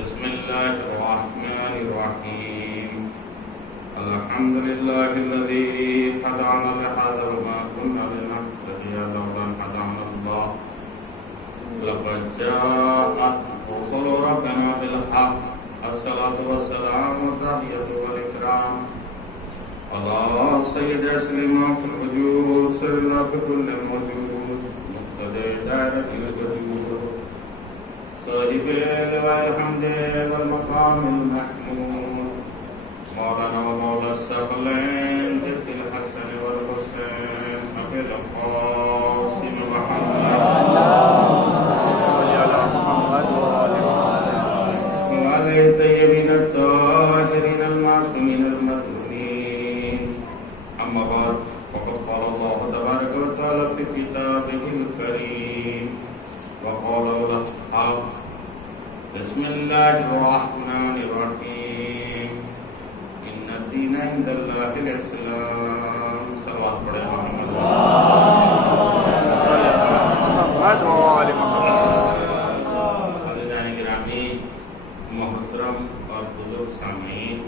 بسم الله الرحمن الرحيم الحمد لله الذي هدانا لهذا وما كنا لنهتدي لولا أن هدانا الله لقد جاءت رسل ربنا بالحق الصلاة والسلام والتحية والإكرام على سيد سليمان في الوجود سرنا بكل موجود مقتدى دائرة الوجود صاحب الحمد والمقام المحمود مولانا ومولى الثقلين ذات الحسن والحسين أبي القاسم محمد وعلى الطيبين الطاهرين المعصومين المظلومين أما بعد فقد قال الله تبارك وتعالى في كتابه الكريم وقال الحق بسم الله الرحمن الرحيم إن الدين عند الله الإسلام صلوات پڑھے محمد وآل محمد. عزیزان گرامی محترم اور بزرگ سامعین،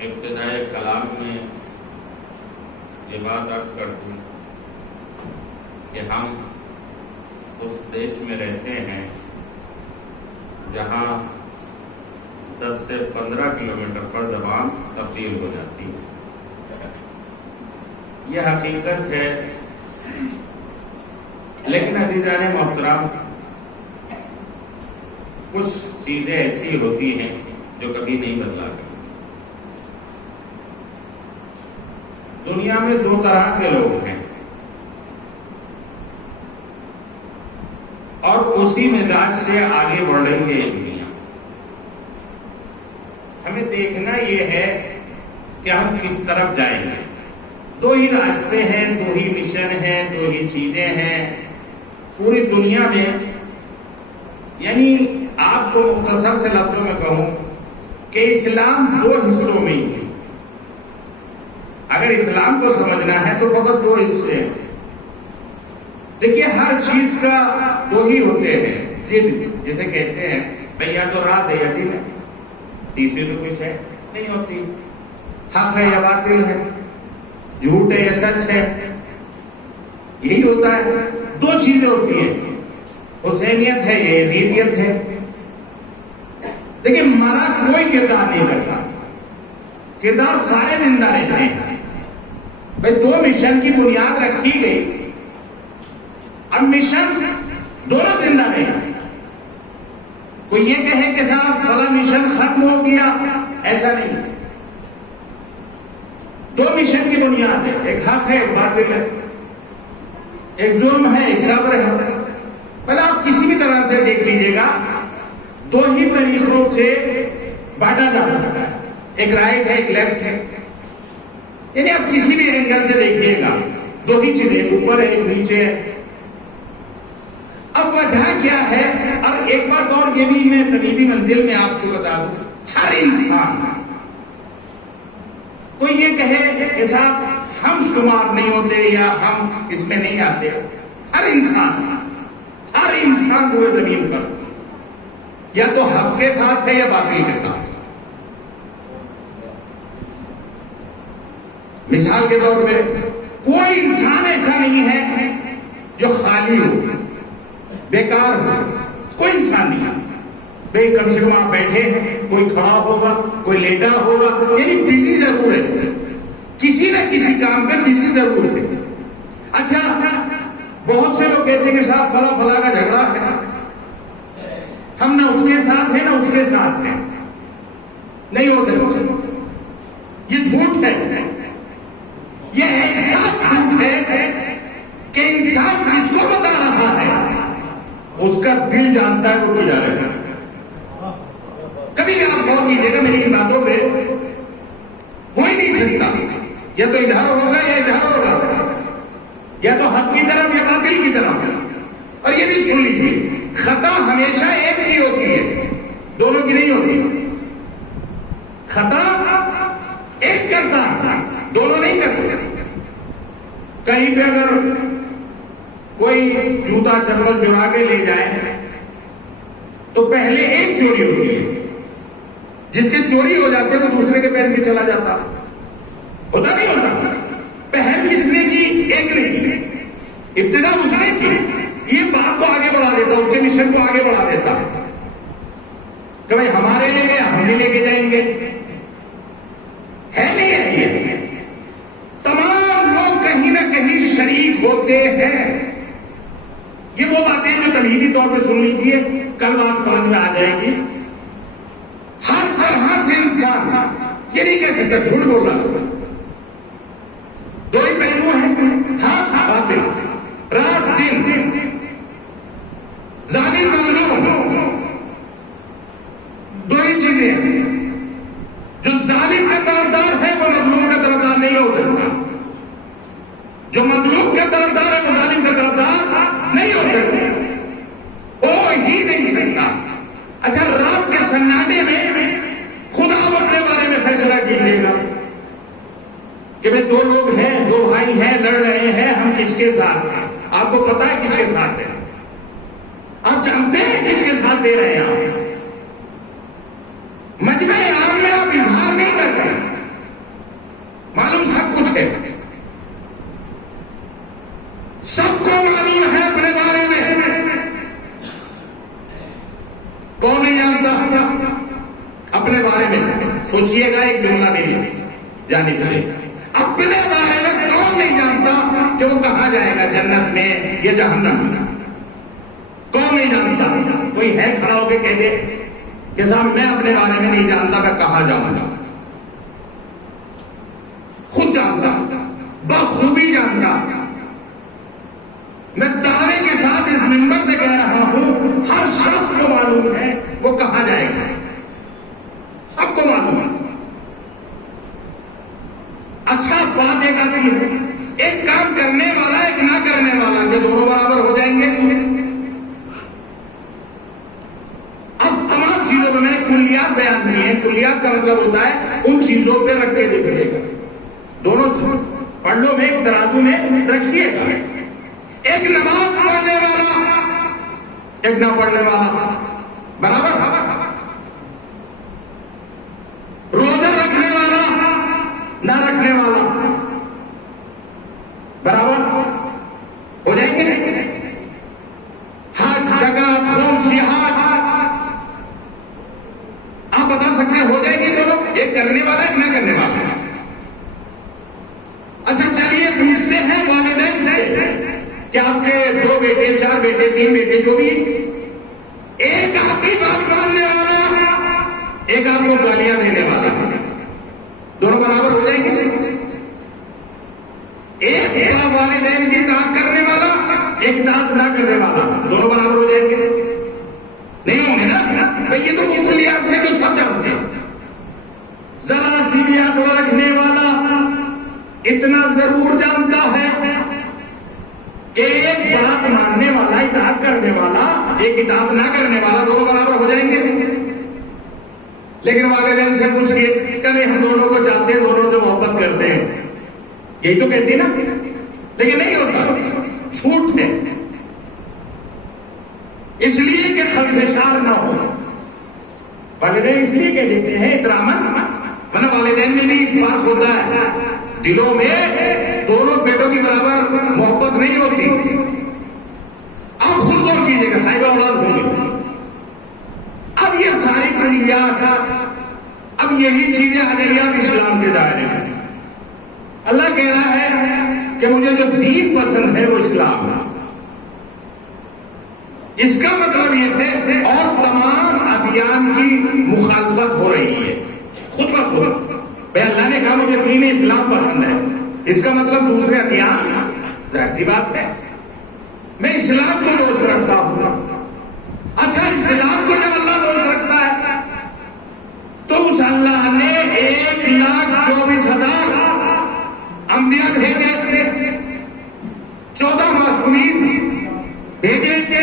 ابتدائے کلام میں یہ بات عرض کر دوں کہ ہم اس دیش میں رہتے ہیں جہاں 10 سے 15 کلومیٹر پر زبان تبدیل ہو جاتی ہے. یہ حقیقت ہے، لیکن عزیزان محترم کچھ چیزیں ایسی ہوتی ہیں جو کبھی نہیں بدلا کرتی. دنیا میں دو طرح کے لوگ ہیں اور اسی مزاج سے آگے بڑھ رہی ہے یہ دنیا. ہمیں دیکھنا یہ ہے کہ ہم کس طرف جائیں گے. دو ہی راستے ہیں، دو ہی مشن ہیں، دو ہی چیزیں ہیں پوری دنیا میں. یعنی آپ کو مختصر سے لفظوں میں کہوں کہ اسلام دو حصوں میں ہی ہے. اگر اسلام کو سمجھنا ہے تو فقط دو حصے ہیں. دیکھیے ہر چیز کا دو ہی ہوتے ہیں. ضد جسے کہتے ہیں بھئی یا تو رات ہے یا دن ہے، تیسری تو کچھ ہے نہیں ہوتی. حق ہے یا باطل ہے، جھوٹ ہے یا سچ ہے، یہی ہوتا ہے. دو چیزیں ہوتی ہیں، حسینیت ہے یا یزیدیت ہے. دیکھیے مرا کوئی کردار نہیں کرتا، کردار سارے زندہ رہتے ہیں. بھئی دو مشن کی بنیاد رکھی گئی، اب مشن دونوں زندہ رہے. کوئی یہ کہے کہ صاحب فلاں مشن ختم ہو گیا، ایسا نہیں. دو مشن کی بنیاد ہے، ایک حق ہے ایک باطل ہے، ایک ظلم ہے ایک صبر ہے. پہلے آپ کسی بھی طرح سے دیکھ لیجئے گا، دو ہی طریقوں سے بانٹا جا سکتا ہے، ایک رائٹ ہے ایک لیفٹ ہے. یعنی آپ کسی بھی اینگل سے دیکھیے گا دو ہی چیزیں، ایک اوپر ہے ایک نیچے ہے. اب وجہ کیا ہے؟ اب ایک بات اور یہ بھی میں طبیبی منزل میں آپ کو بتا دوں، ہر انسان کوئی یہ کہے کہ صاحب ہم شمار نہیں ہوتے یا ہم اس میں نہیں آتے، ہر انسان پورے زمین پر یا تو حق کے ساتھ ہے یا باطل کے ساتھ. مثال کے طور پہ کوئی انسان ایسا نہیں ہے جو خالی ہو، بیکار ہو. کوئی انسان نہیں ہے. بھئی کم سے کم آپ بیٹھے ہیں، کوئی کھڑا ہوگا کوئی لیٹا ہوگا، یعنی بزی ضرور ہے، کسی نہ کسی کام پہ بزی ضرور ہے. اچھا بہت سے لوگ کہتے ہیں کہ صاحب فلاں کا جھگڑا ہے، ہم نہ اس کے ساتھ ہیں نہ اس کے ساتھ ہیں. نہیں ہو سکتا، یہ جھوٹ ہے. یہ ایسا جھوٹ ہے کہ انسان جس کو بتا رہا ہے اس کا دل جانتا ہے وہ تو جا رہا ہے. کبھی بھی آپ غور کیجیے گا میری باتوں پہ، ہو ہی نہیں سکتا. یا تو ادھر ہوگا یا ادھر ہوگا، یا تو حق کی طرف یا باطل کی طرف. اور یہ بھی سن لیجیے، خطا ہمیشہ ایک ہی ہوتی ہے، دونوں کی نہیں ہوتی. خطا ایک کرتا دونوں نہیں کرتے. کہیں پہ اگر کوئی جوتا چپل چرا کے لے جائے تو پہلے ایک چوری ہوتی ہے، جس کے چوری ہو جاتے وہ دوسرے کے پہن کے چلا جاتا، ہوتا نہیں ہوتا؟ پہن کس نے کی؟ ایک نے کی، ابتدا اس نے کی، یہ بات کو آگے بڑھا دیتا، اس کے مشن کو آگے بڑھا دیتا کہ بھائی ہمارے لے گئے ہم بھی لے کے جائیں گے، ہے نہیں ہے؟ یہ تمام لوگ کہیں نہ کہیں شریک ہوتے ہیں۔ یہ وہ باتیں جو تمہیدی طور پہ سن لیجیے، کل بات سمجھ میں آ جائے گی۔ ہر طرح سے انسان یہ نہیں کہہ سکتا جھوٹ بول رہا، دو ہی پہلو ہیں، ہاں باطل، رات دن، ظالم مظلوم، دو ہی چیزیں ہیں۔ جو ظالم کا طرفدار ہے وہ مظلوم کا طرفدار نہیں ہو سکتا، جو مظلوم کا طرفدار ہے وہ ظالم کا طرفدار نہیں ہو سکتا، ہو ہی نہیں سکتا۔ اچھا، رات کے سناٹے میں خدا اپنے بارے میں فیصلہ کیجیے گا کہ بھائی دو لوگ ہیں، دو بھائی ہیں، لڑ رہے ہیں، ہم کس کے ساتھ ہیں؟ آپ کو پتا ہے کس کے ساتھ ہیں؟ آپ جانتے ہیں کس کے ساتھ دے رہے ہیں؟ آپ مجمع عام میں آپ اظہار نہیں کر رہے، معلوم سب کچھ ہے، سب کو معلوم ہے اپنے بارے میں، کون نہیں جانتا اپنے بارے میں؟ سوچئے گا ایک جملہ میری جانب سے، اپنے بارے میں کون نہیں جانتا کہ وہ کہاں جائے گا، جنت میں یا جہنم میں؟ کون نہیں جانتا؟ کوئی ہے کھڑا ہو کے کہہ دے کہ صاحب میں اپنے بارے میں نہیں جانتا، میں کہاں جاؤں گا؟ خود جانتا، بخوبی جانتا، میں دعوے کے ساتھ اس منبر سے کہہ رہا ہوں، ہر شخص کو معلوم ہے وہ کہاں جائے گا، سب کو معلوم ہے۔ اچھا بات ایک آتی ہے، ایک کام کرنے والا ایک نہ کرنے والا، کہ دونوں برابر ہو جائیں گے؟ اب تمام چیزوں پہ میں نے کلیات بیان کی ہیں، کلیات کا مطلب ہوتا ہے ان چیزوں پہ رکھ کے دیکھیے گا، دونوں پڑھ لو میں ایک ترازو میں رکھیے گا، ایک نماز پڑھنے والا ایک نہ پڑھنے والا برابر، روزہ رکھنے والا نہ رکھنے والا برابر ہو جائیں گے؟ حج، زکات، صوم، جہاد، آپ بتا سکتے ہو جائیں گے دونوں، ایک کرنے والا ایک نہ کرنے والا۔ اچھا چلیے پوچھتے ہیں والدین سے کہ آپ کے 2 بیٹے، 4 بیٹے، 3 بیٹے، جو بھی، ایک آپ کی بات ماننے والا ایک آپ کو گالیاں دینے والا، دونوں برابر ہو جائیں گے؟ ایک والدین کی اطاعت کرنے والا ایک اطاعت نہ کرنے والا، دونوں برابر ہو جائیں گے؟ نہیں ہوں گے نا؟ بھئی یہ تو کلیات ہے جو سب جانتے ہیں۔ ذرا سی بھی عقل رکھنے والا اتنا ضرور جانتا ہے کہ ایک بات ماننے والا، اطاعت کرنے والا، ایک اطاعت نہ کرنے والا، دونوں برابر ہو جائیں گے؟ لیکن والدین سے پوچھئے کہ ہم دونوں کو چاہتے ہیں، دونوں سے محبت کرتے ہیں، یہی تو کہتے ہیں نا، لیکن نہیں ہوتا، چھوٹ ہے، اس لیے کہ خلفشار نہ ہو۔ والدین اس لیے کہہ دیتے ہیں احتراماً، ورنہ والدین میں بھی اتفاق ہوتا ہے، دلوں میں دونوں بیٹوں کی برابر محبت نہیں ہوتی۔ آپ خود غور کیجیے گا، صاحب اولاد ہوں گے، اب یہ ساری کلیات، اب یہی چیزیں آ جائیں گی آپ اسلام کے دائرے میں۔ اللہ کہہ رہا ہے کہ مجھے جو دین پسند ہے وہ اسلام ہے، اس کا مطلب یہ ہے اور تمام ادیان کی مخالفت ہو رہی ہے، خود بخود۔ بھائی اللہ نے کہا مجھے دین اسلام پسند ہے، اس کا مطلب دوسرے ادیان، ظاہر سی بات ہے، میں اسلام کو دوست رکھتا ہوں۔ اچھا، اسلام کو جب اللہ دوست رکھتا ہے تو اس اللہ نے 1,24,000 انبیاء بھیجے، 14 معصومین بھیجے تھے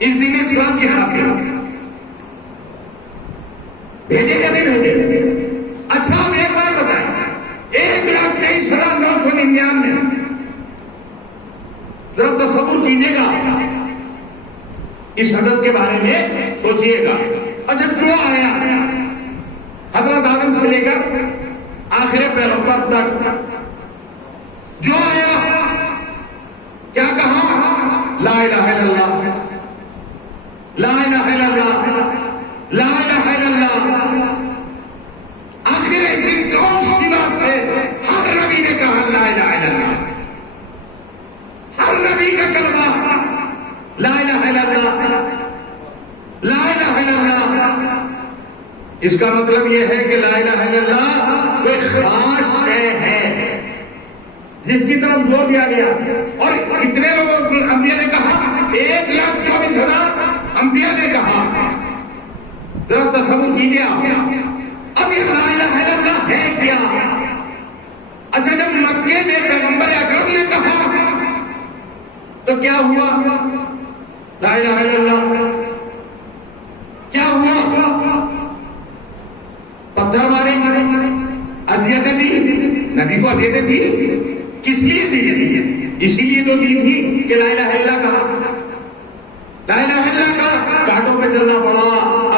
اس دین اسلام کی خاطر، بھیجے کہ نہیں بھیجے؟ اچھا آپ ایک بار بتائیں، 1,23,999 ذرا تصور کیجیے گا، اس حضرت کے بارے میں سوچئے گا. اچھا جو آیا حضرت آدم سے لے کر آخر پیغمبر تک جو آیا کیا کہا؟ لا الہ الا اللہ، لا الہ الا اللہ، لا الہ الا اللہ. آخر ایسی کون سی بات ہے ہر نبی نے کہا لا الہ الا اللہ. ہر نبی کا کلمہ لا الہ الا اللہ، لا الہ الا اللہ. اس کا مطلب یہ ہے کہ لا الہ الا اللہ کوئی خاص شے ہے جس کی طرف زور دیا گیا. اور کتنے لوگوں انبیاء نے کہا؟ 1,24,000 انبیاء نے کہا. ذرا تصور کیجیے آپ. اب یہ لا الہ الا اللہ ہے کیا؟ اچھا جب مکے میں پیغمبر اکرم نے کہا تو کیا ہوا؟ لا الہ الا اللہ کیا ہوا؟ پتھر مارے، اذیتیں دی، نبی کو اذیتیں دی. کس لیے دی؟ اسی لیے تو دی تھی کہ لا الہ الا اللہ کہا. لا الہ الا اللہ کا گھاٹوں پہ چلنا پڑا،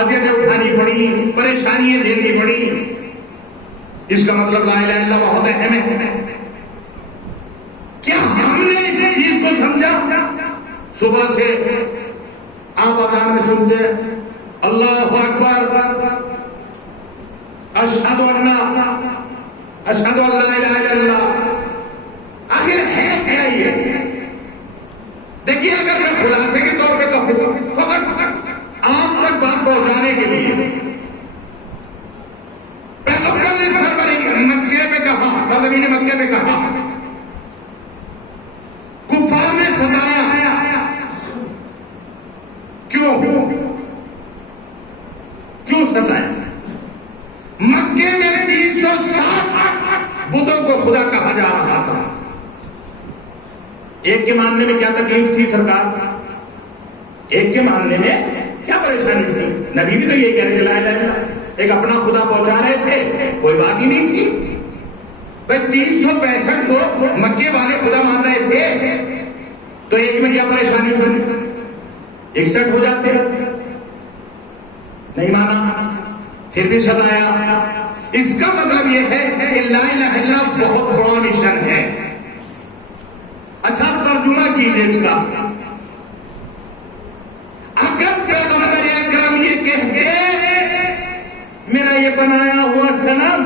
اذیتیں اٹھانی پڑی، پریشانیاں جھیلنی پڑی. اس کا مطلب لا الہ الا اللہ بہت اہم ہے. کیا ہم نے اس چیز کو سمجھا؟ صبح سے آپ اذان میں سنتے اللہ اکبر، اشہد ان لا الہ الا اللہ. آخر ہے کیا یہ؟ دیکھیے اگر میں خلاصے کے طور پہ کہوں فقط آپ تک بات پہنچانے کے لیے پیغمبر نے سرزمین مکے میں کہا، سرزمین مکے میں کہا، کفار نے ستایا. کیوں ستایا؟ مکے میں 360 بتوں کو خدا کہا جا رہا تھا. ایک کے ماننے میں کیا تکلیف تھی سرکار؟ ایک کے ماننے میں کیا پریشانی تھی؟ نبی بھی تو یہی کہہ رہے تھے لا الہ الا اللہ. ایک اپنا خدا پہنچا رہے تھے، کوئی بات ہی نہیں تھی. بھائی 365 کو مکے والے خدا مان رہے تھے تو ایک میں کیا پریشانی تھی؟ 61 ہو جاتے. نہیں مانا، پھر بھی ستایا. اس کا مطلب یہ ہے کہ لا الہ الا اللہ بہت بڑا مشن ہے. اچھا ترجمہ کیجیے اس کا. اگر پیغمبر اکرم یہ کہتے میرا یہ بنایا ہوا صنم،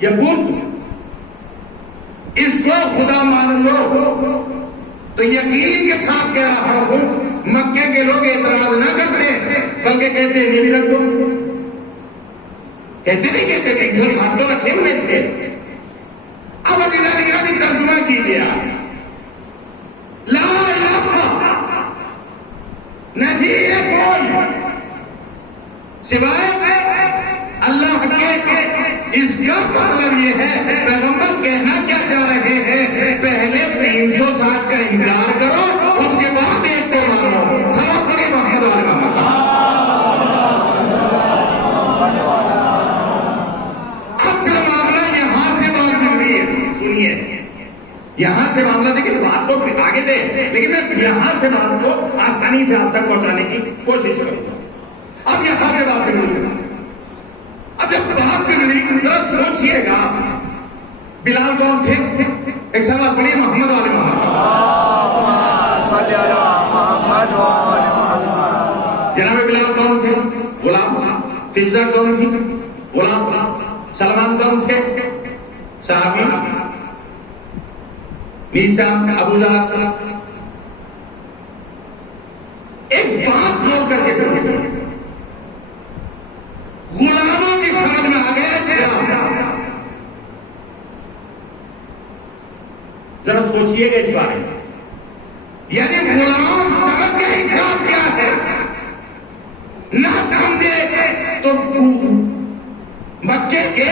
یہ بت، اس کو خدا مان لو، تو یقین کے ساتھ کہہ رہا ہوں مکے کے لوگ اعتراض نہ کرتے بلکہ کہتے یہ بھی رکھ دو. کہتے نہیں کہتے کہ جو ساتھ تو رکھے ہوئے تھے. اب ابھی ترجمہ کیجیے. لا الہ نہیں ہے کوئی سوائے اللہ کے. اس کا مطلب یہ ہے پیغمبر کہنا کیا چاہ رہے ہیں؟ پہلے 300 سال کا انکار کرو، اس کے بعد ایک کو مانو. سلام پڑھے محمد والے محمد. اصل معاملہ یہاں سے بات مل رہی ہے. سنیے، یہاں سے معاملہ دیکھیں، بات تو آگے دے لیکن میں یہاں سے بات کو آسانی سے آپ تک پہنچانے کی کوشش کروں گا. اب یہاں سے بات مل رہی ہے. اب جب بات کرنے ذرا سوچئے گا بلال کون تھے؟ ایک سلوات پڑھیے محمد والے محمد. جناب بلال کون تھے؟ غلام. فضہ کون تھی؟ غلام. سلمان کون تھے؟ صحابی. میسا، ابو ذر. ایک بات نوٹ کر کے سمجھو، غلاموں کی سمجھ میں آ گیا کیا؟ ذرا سوچئے گا اس بارے میں. یعنی غلام سمجھ کے حساب کیا ہے؟ نہ سمجھے تو مکے کے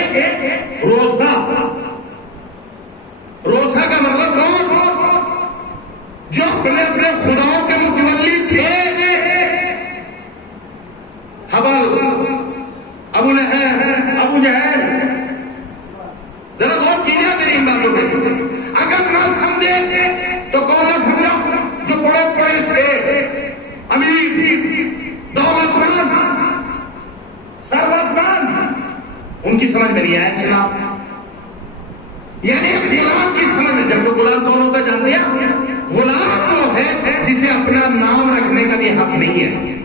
روزہ کا مطلب کون؟ جو اپنے اپنے خداؤں کے متولی تھے. حبل، ابو لہب، ابو جہل. ذرا غور کیجیے میری ان باتوں پہ. اگر نہ سمجھے تو کون نہ سمجھا؟ جو بڑے بڑے تھے نہیں ہے.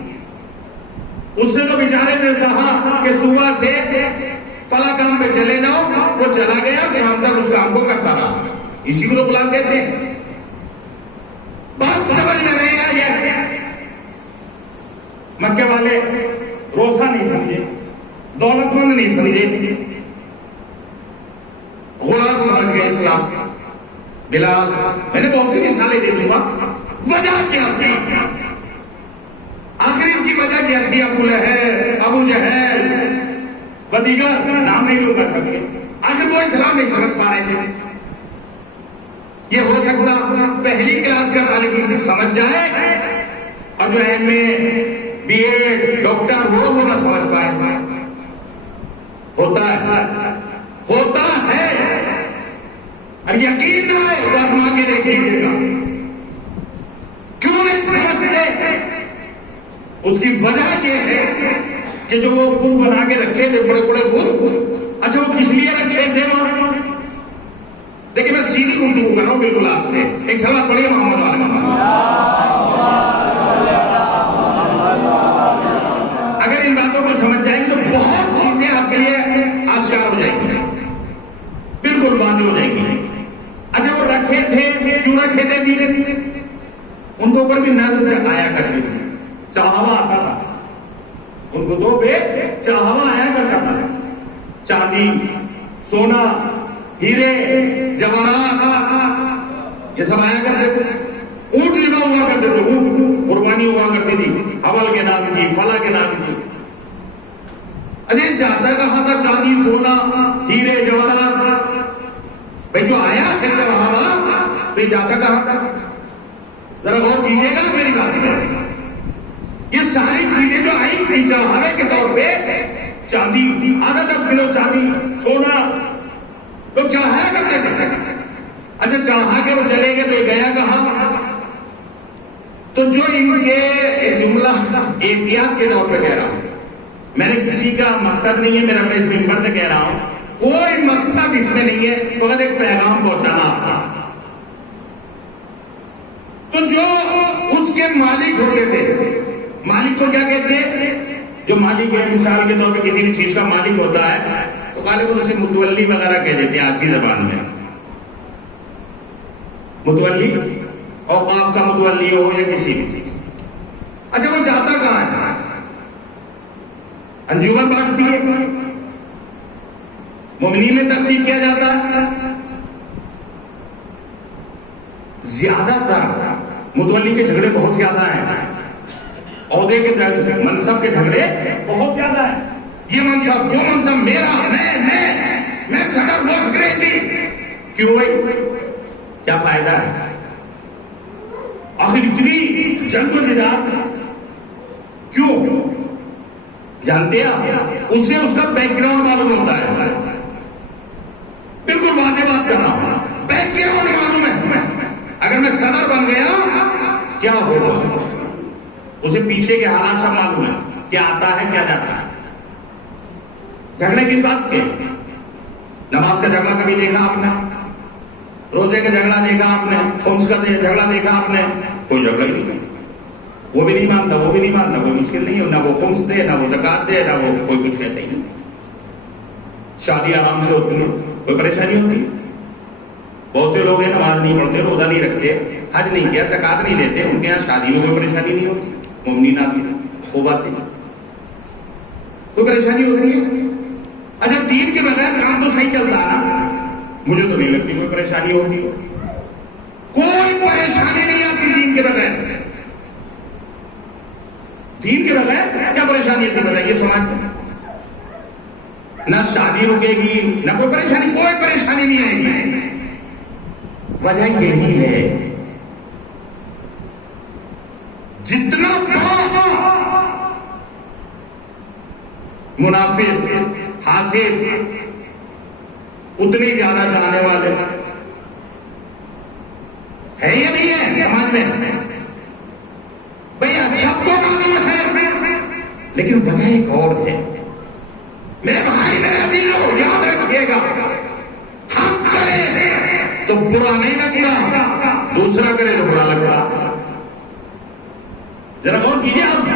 اس سے تو بیچارے نے کہا کہ صبح سے فلاں کام پہ چلے جاؤ، وہ چلا گیا، شام تک اس کام کو کرتا رہا. اسی کو غلام کہتے ہیں. بات سمجھ میں نہیں آئی. مکے والے روزہ نہیں سمجھے، دولت مند نہیں سمجھے، غلام سمجھ گئے اسلام. بلال، میں نے بہت سی مثالیں دے دوں گا. وجہ کیا تھی؟ آخر ان کی وجہ کیا تھی؟ ابو لہب، ابو جہل و دیگر نام نہیں لوگ کر سکتے. آخر وہ اسلام نہیں سمجھ پا رہے تھے. یہ ہو سکتا پہلی کلاس کا طالب علم سمجھ جائے اور جو M A B Ed doctor وہ نہ سمجھ پائے. ہوتا ہے اور یقین نہ ہے تو آزما کے دیکھ لیجیے گا. کیوں نہیں سمجھتے؟ اس کی وجہ یہ ہے کہ جو وہ بت بنا کے رکھے تھے، بڑے بڑے بت، اچھا وہ کس لیے رکھے تھے وہاں؟ دیکھیں میں سیدھی گفتگو کر رہا ہوں بالکل آپ سے. ایک سوال پڑھیے محمد والے. اگر ان باتوں کو سمجھ جائیں گے تو بہت چیزیں آپ کے لیے آشکار ہو جائیں گی، بالکل واضح ہو جائیں گی. اچھا وہ رکھے تھے، کیوں رکھے تھے؟ ان کے اوپر بھی نظر آیا کرتی تھی، چڑھاوا آتا تھا. ان کو تو پہ چڑھاوا آیا کرتا تھا. چاندی، سونا، ہیرے، جواہرات، یہ سب آیا کرتے تھے. اونٹ لگا ہوا کرتے تھے، اونٹ قربانی ہوا کرتی تھی، حول کے نام تھی، فلا کے نام تھی. اچھا جاتا کہاں تھا؟ چاندی، سونا، ہیرے، جواہرات. بھائی جو آیا ہے چڑھاوا، بھائی جاتا کہاں تھا؟ ذرا غور کیجیے گا میری بات میں. یہ ساری چیزیں جو آئی تھی چڑھاوے کے طور پہ، چاندی، آدھا 10 کلو چاندی، سونا، تو چڑھایا کرتے تھے. اچھا چڑھا کے وہ چلے گئے تو یہ گیا کہاں؟ تو جو ان کے جملہ احتیاط کے طور پہ کہہ رہا ہوں، میں نے کسی کا مقصد نہیں ہے، میرا میں اس ممبر سے کہہ رہا ہوں، کوئی مقصد اس میں نہیں ہے، فقط ایک پیغام پہنچانا. تو جو اس کے مالک ہوتے تھے، مالک کو کیا کہتے ہیں؟ جو مالک ہے، مثال کے طور پہ کسی بھی چیز کا مالک ہوتا ہے تو غالباً اسے متولی وغیرہ کہہ دیتے ہیں آج کی زبان میں. متولی، اوقاف کا متولی ہو یا کسی بھی چیز. اچھا وہ جاتا کہاں ہے؟ انجمن بانٹتی ہے، مومنین میں تقسیم کیا جاتا ہے. زیادہ تر متولی کے جھگڑے بہت زیادہ ہیں، عہدے کے جھگڑے، منصب کے جھگڑے بہت زیادہ ہیں. یہ منصب، وہ منصب میرا، میں صدر ہو سکریٹری. کیوں بھائی؟ کیا فائدہ ہے؟ آخر اتنی جنگ و جدال کیوں؟ جانتے ہیں آپ، اس سے اس کا بیک گراؤنڈ معلوم ہوتا ہے. بالکل واضح بات کر رہا ہوں، بیک گراؤنڈ معلوم ہے. اگر میں صدر بن گیا کیا ہوگا، اسے پیچھے کے حالات سب معلوم ہے، کیا آتا ہے کیا جاتا ہے. جھگڑے کی بات کے، نماز کا جھگڑا کبھی دیکھا آپ نے؟ روزے کا جھگڑا دیکھا آپ نے؟ خمس کا جھگڑا دیکھا آپ نے؟ کوئی جھگڑا ہی نہیں. وہ بھی نہیں مانتا، وہ بھی نہیں مانتا، کوئی مشکل نہیں ہے. نہ وہ خمس دے، نہ وہ زکات دے، نہ وہ کوئی کچھ کہتے ہی نہیں. شادی آرام سے ہوتی ہے، کوئی پریشانی ہوتی ہے. بہت سے لوگ ہیں نماز نہیں پڑھتے، روزہ نہیں رکھتے، حج نہیں کیا، زکات نہیں دیتے، ان کے یہاں شادی میں کوئی پریشانی نہیں ہوتی. مومنین آدمی وہ بات نہیں، کوئی پریشانی ہوتی ہے. اچھا دین کے بغیر کام تو صحیح چلتا ہے نا؟ مجھے تو نہیں لگتی کوئی پریشانی ہوتی. کوئی پریشانی نہیں آتی دین کے بغیر. دین کے بغیر کیا پریشانی آتی بتائیے سماج میں؟ نہ شادی رکے گی، نہ کوئی پریشانی، کوئی پریشانی نہیں آئے گی. وجہ یہی ہے جتنا منافق، حاسد، اتنی زیادہ جانے والے ہے یا نہیں ہے سماج میں؟ بھئی سب کو معلوم ہے، لیکن وجہ ایک اور ہے. میرے بھائی میرے عزیزو یاد رکھیے گا، ہم کرے تو برا نہیں لگتا، دوسرا کرے تو برا لگتا. ذرا غور کیجیے آپ.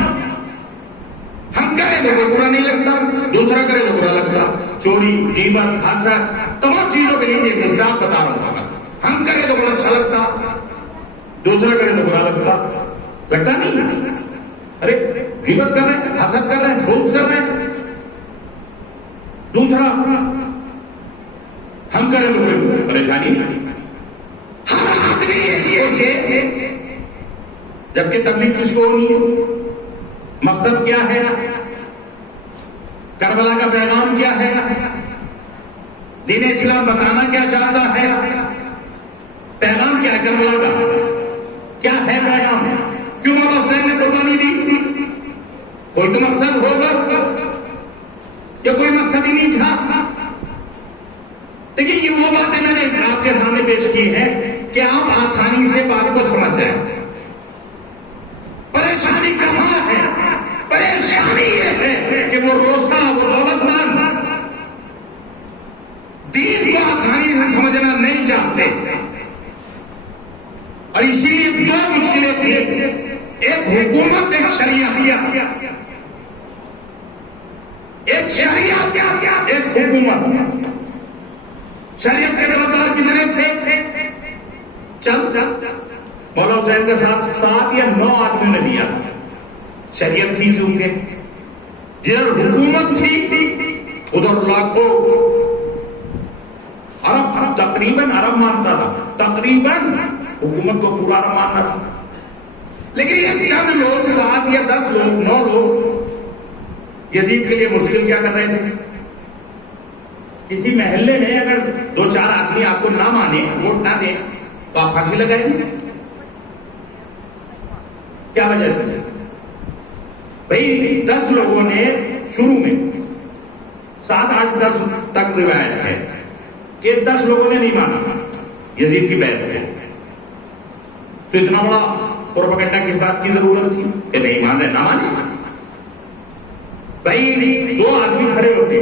ہم کریں تو کوئی برا نہیں لگتا, دوسرا کرے تو برا لگتا. چوری, غیبت, حسد, تمام چیزوں کے لیے ایک مثال بتا رہا ہوں. ہم کرے تو بڑا اچھا لگتا, دوسرا کرے تو برا لگتا نہیں. ارے غیبت کر رہے ہیں, حسد کر رہے ہیں, بغض کر رہے ہیں. دوسرا ہم کریں تو کوئی پریشانی نہیں. ہر آدمی یہ سوچے, جبکہ تبلیغ کس کو ہونی ہے, مقصد کیا ہے, کربلا کا پیغام کیا ہے, دین اسلام بتانا کیا چاہتا ہے, پیغام کیا ہے کربلا کا, کیا ہے پیغام, کیوں مولا حسین نے قربانی دی, کوئی تو مقصد ہوگا یا کوئی مقصد ہی نہیں تھا. دیکھیے یہ وہ باتیں میں نے آپ کے سامنے پیش کی ہیں کہ آپ آسانی سے بات کو سمجھ جائیں. پریشانی کہاں ہے, پریشانی یہ ہے کہ وہ روزہ, وہ دولت مند دین کو آسانی سے سمجھنا نہیں چاہتے, اور اسی لیے دو مشکلیں تھیں, ایک حکومت, ایک شریعت. ایک شریعت, ایک حکومت. شریعت کے طرفدار کتنے تھے, چند. مولا حسین کے ساتھ 7 یا 9 آدمی نے دیا. شریعت تھی کیونکہ جدھر حکومت تھی ادھر لاکھوں عرب, تقریباً عرب مانتا تھا, تقریباً حکومت کو پورا عرب ماننا تھا. لیکن یہ چند لوگ, 7 یا 10 لوگ, 9 لوگ یزید کے لیے مشکل کیا کر رہے تھے. کسی محلے میں اگر 2-4 آدمی آپ کو نہ مانے, ووٹ نہ دیں, تو آپ پھانسی لگائیں گے. کیا وجہ تھی بھائی؟ 10 لوگوں نے شروع میں, 7, 8, 10 تک روایت ہے کہ 10 لوگوں نے نہیں مانا یزید کی بیعت ہے. تو اتنا بڑا پروپیگنڈا کس بات کی ضرورت تھی کہ نہیں مانے, نہ مانے. بھائی 2 آدمی کھڑے ہوتے,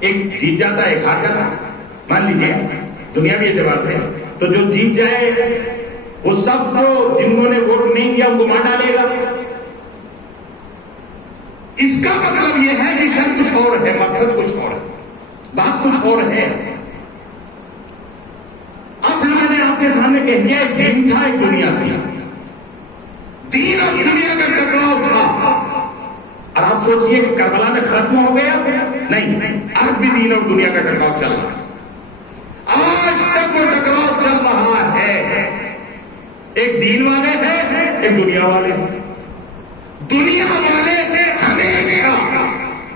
ایک جیت جاتا ہے, ایک ہار جاتا. مان لیجیے دنیاوی اعتبار سے تو جو جیت جائے وہ سب کو جنہوں نے ووٹ نہیں دیا ان کو مار ڈالے گا. اس کا مطلب یہ ہے کہ شر کچھ اور ہے, مقصد کچھ اور ہے, بات کچھ اور ہے. اصل میں نے آپ کے سامنے کہہ دیا, ایک دین تھا, ایک دنیا تھی. دین اور دنیا کا ٹکراؤ تھا. اور آپ سوچئے کہ کربلا میں ختم ہو گیا, نہیں, اب بھی دین اور دنیا کا ٹکراؤ چل رہا ہے. آج تک وہ ٹکراؤ چل رہا ہے. ایک دین والے ہیں, ایک دنیا والے ہیں. دنیا والے ہمیشہ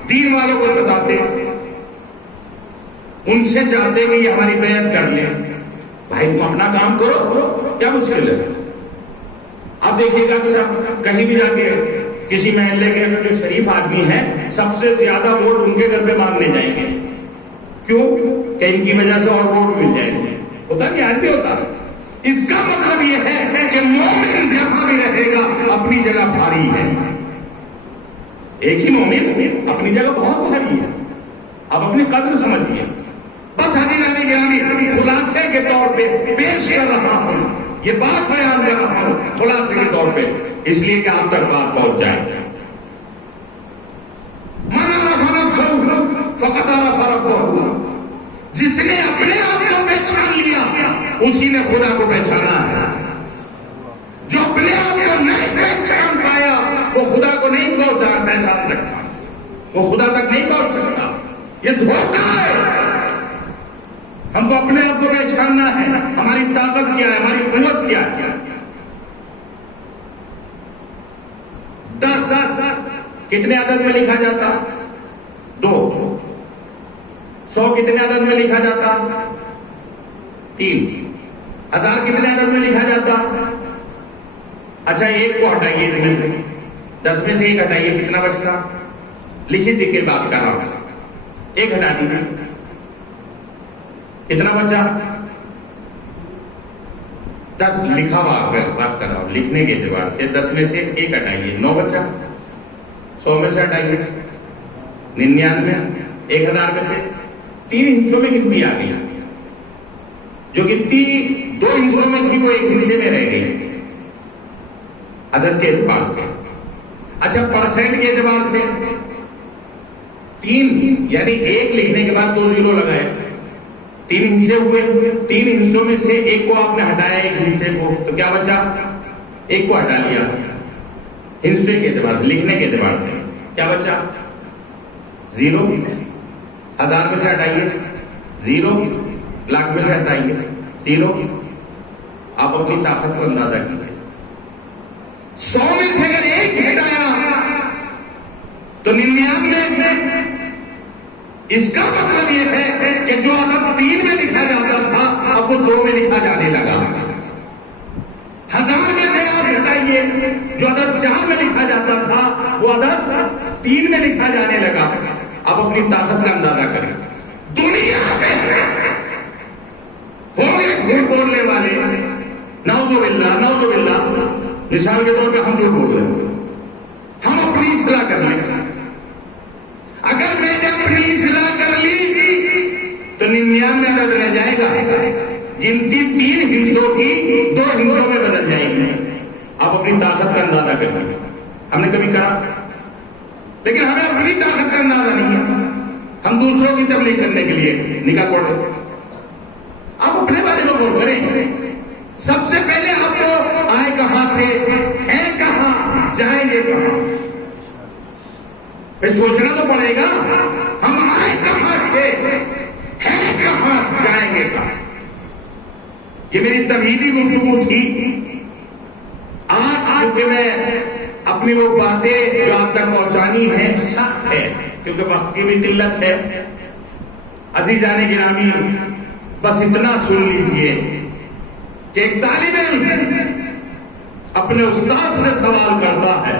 دین والوں کو ستاتے, ان سے چاہتے کہ یہ ہماری بیعت کر لیں. بھائی تم اپنا کام کرو, کیا مشکل ہے. آپ دیکھیے گا اکثر کہیں بھی جا کے کسی محلے کے اندر جو شریف آدمی ہیں, سب سے زیادہ ووٹ ان کے گھر پہ مانگنے جائیں گے. کیوں کہ ان کی وجہ سے اور ووٹ مل جائیں گے. ہوتا نہیں, آج بھی ہوتا. اس کا مطلب یہ ہے کہ مومن جہاں بھی رہے گا اپنی جگہ بھاری ہے. ایک ہی مومن اپنی جگہ بہت بھاری ہے. اب اپنی قدر سمجھیے. بس حضرت گرامی خلاصے کے طور پہ پیش کر رہا ہوں, یہ بات بیان کر رہا ہوں خلاصے کے طور پہ, اس لیے کہ آپ تک بات پہنچ جائے. من عرف نفسه فقد عرف ربه. جس نے اپنے آپ کو پہچان لیا اسی نے خدا کو پہچانا ہے. جو اپنے آپ کو نہیں پہچان پایا وہ خدا کو نہیں پہچان سکتا, وہ خدا تک نہیں پہنچ سکتا. یہ دھوکہ ہے. ہم کو اپنے آپ کو پہچاننا ہے. ہماری طاقت کیا ہے, ہماری قوت کیا ہے. 10 کتنے عدد میں لکھا جاتا؟ 2. 100 کتنے عدد میں لکھا جاتا؟ 3. 1000 کتنے عدد میں لکھا جاتا؟ اچھا ایک کو ہٹائیے, 10 میں سے ایک ہٹائیے, کتنا بچتا؟ لکھی تھی کہ بات کر رہا ہوں, ایک ہٹا دینا, کتنا بچا؟ 10 لکھا ہوا بات کر رہا ہوں, لکھنے کے اعتبار سے 10 میں سے ایک ہٹائیے, 9 بچا. 100 میں سے ہٹائیے 99, 1000 میں سے 3 حصوں میں گنتی آ گئی. جو گنتی 2 حصوں میں تھی وہ 1 حصے میں رہ گئی. عدد کے اعتبار سے. اچھا پرسنٹ کے اعتبار سے 3 یعنی 1 لکھنے کے بعد 2 زیرو لگائے, 3 ہندسے ہوئے, 3 ہندسوں میں سے 1 کو آپ نے ہٹایا, 1 ہندسے کو, تو کیا بچا؟ 1 کو ہٹا لیا. ہندسے کے اعتبار سے, لکھنے کے اعتبار سے کیا بچا؟ 0. 1000 میں سے ہٹائیے 0, لاکھ میں سے ہٹائیے 0. آپ اپنی طاقت کو اندازہ کیجیے. 100 میں سے اگر 1 ہٹایا تو 99. اس کا مطلب یہ ہے کہ جو عدد 3 میں لکھا جاتا تھا اب وہ 2 میں لکھا جانے لگا. 1000 میں سے آپ ہٹائیے, جو عدد 4 میں لکھا جاتا تھا وہ عدد 3 میں لکھا جانے لگا. اب اپنی طاقت کا اندازہ کریں. دنیا میں ہوں گے جھوٹ بولنے والے, نعوذ باللہ نعوذ باللہ. مثال کے طور پہ ہم جھوٹ بول رہے ہیں, ہم اپنی اصلاح کر لیں. اگر میں نے اپنی اصلاح کر لی تو 99 عدد رہ جائے گا, گنتی 3 ہندسوں کی 2 ہندسوں میں بدل جائے گی. آپ اپنی طاقت کا اندازہ کریں. ہم نے کبھی کرا, لیکن ہمیں اپنی طاقت کا اندازہ نہیں ہے. ہم دوسروں کی تبلیغ کرنے کے لیے نکاح پڑھتے. آپ اپنے بارے میں غور کریں. سب سے پہلے آپ کو آئے کہاں سے, ہیں کہاں, جائیں گے کہاں, پھر سوچنا تو پڑے گا. ہم آئے کہاں سے, ہیں کہاں, جائیں گے کہاں. یہ میری تمہیدی گفتگو تھی. آج کیونکہ میں اپنی وہ باتیں جو آپ تک پہنچانی ہیں سخت ہے, کیونکہ وقت کی بھی قلت ہے. عزیزان گرامی, بس اتنا سن لیجئے کہ ایک طالب علم اپنے استاد سے سوال کرتا ہے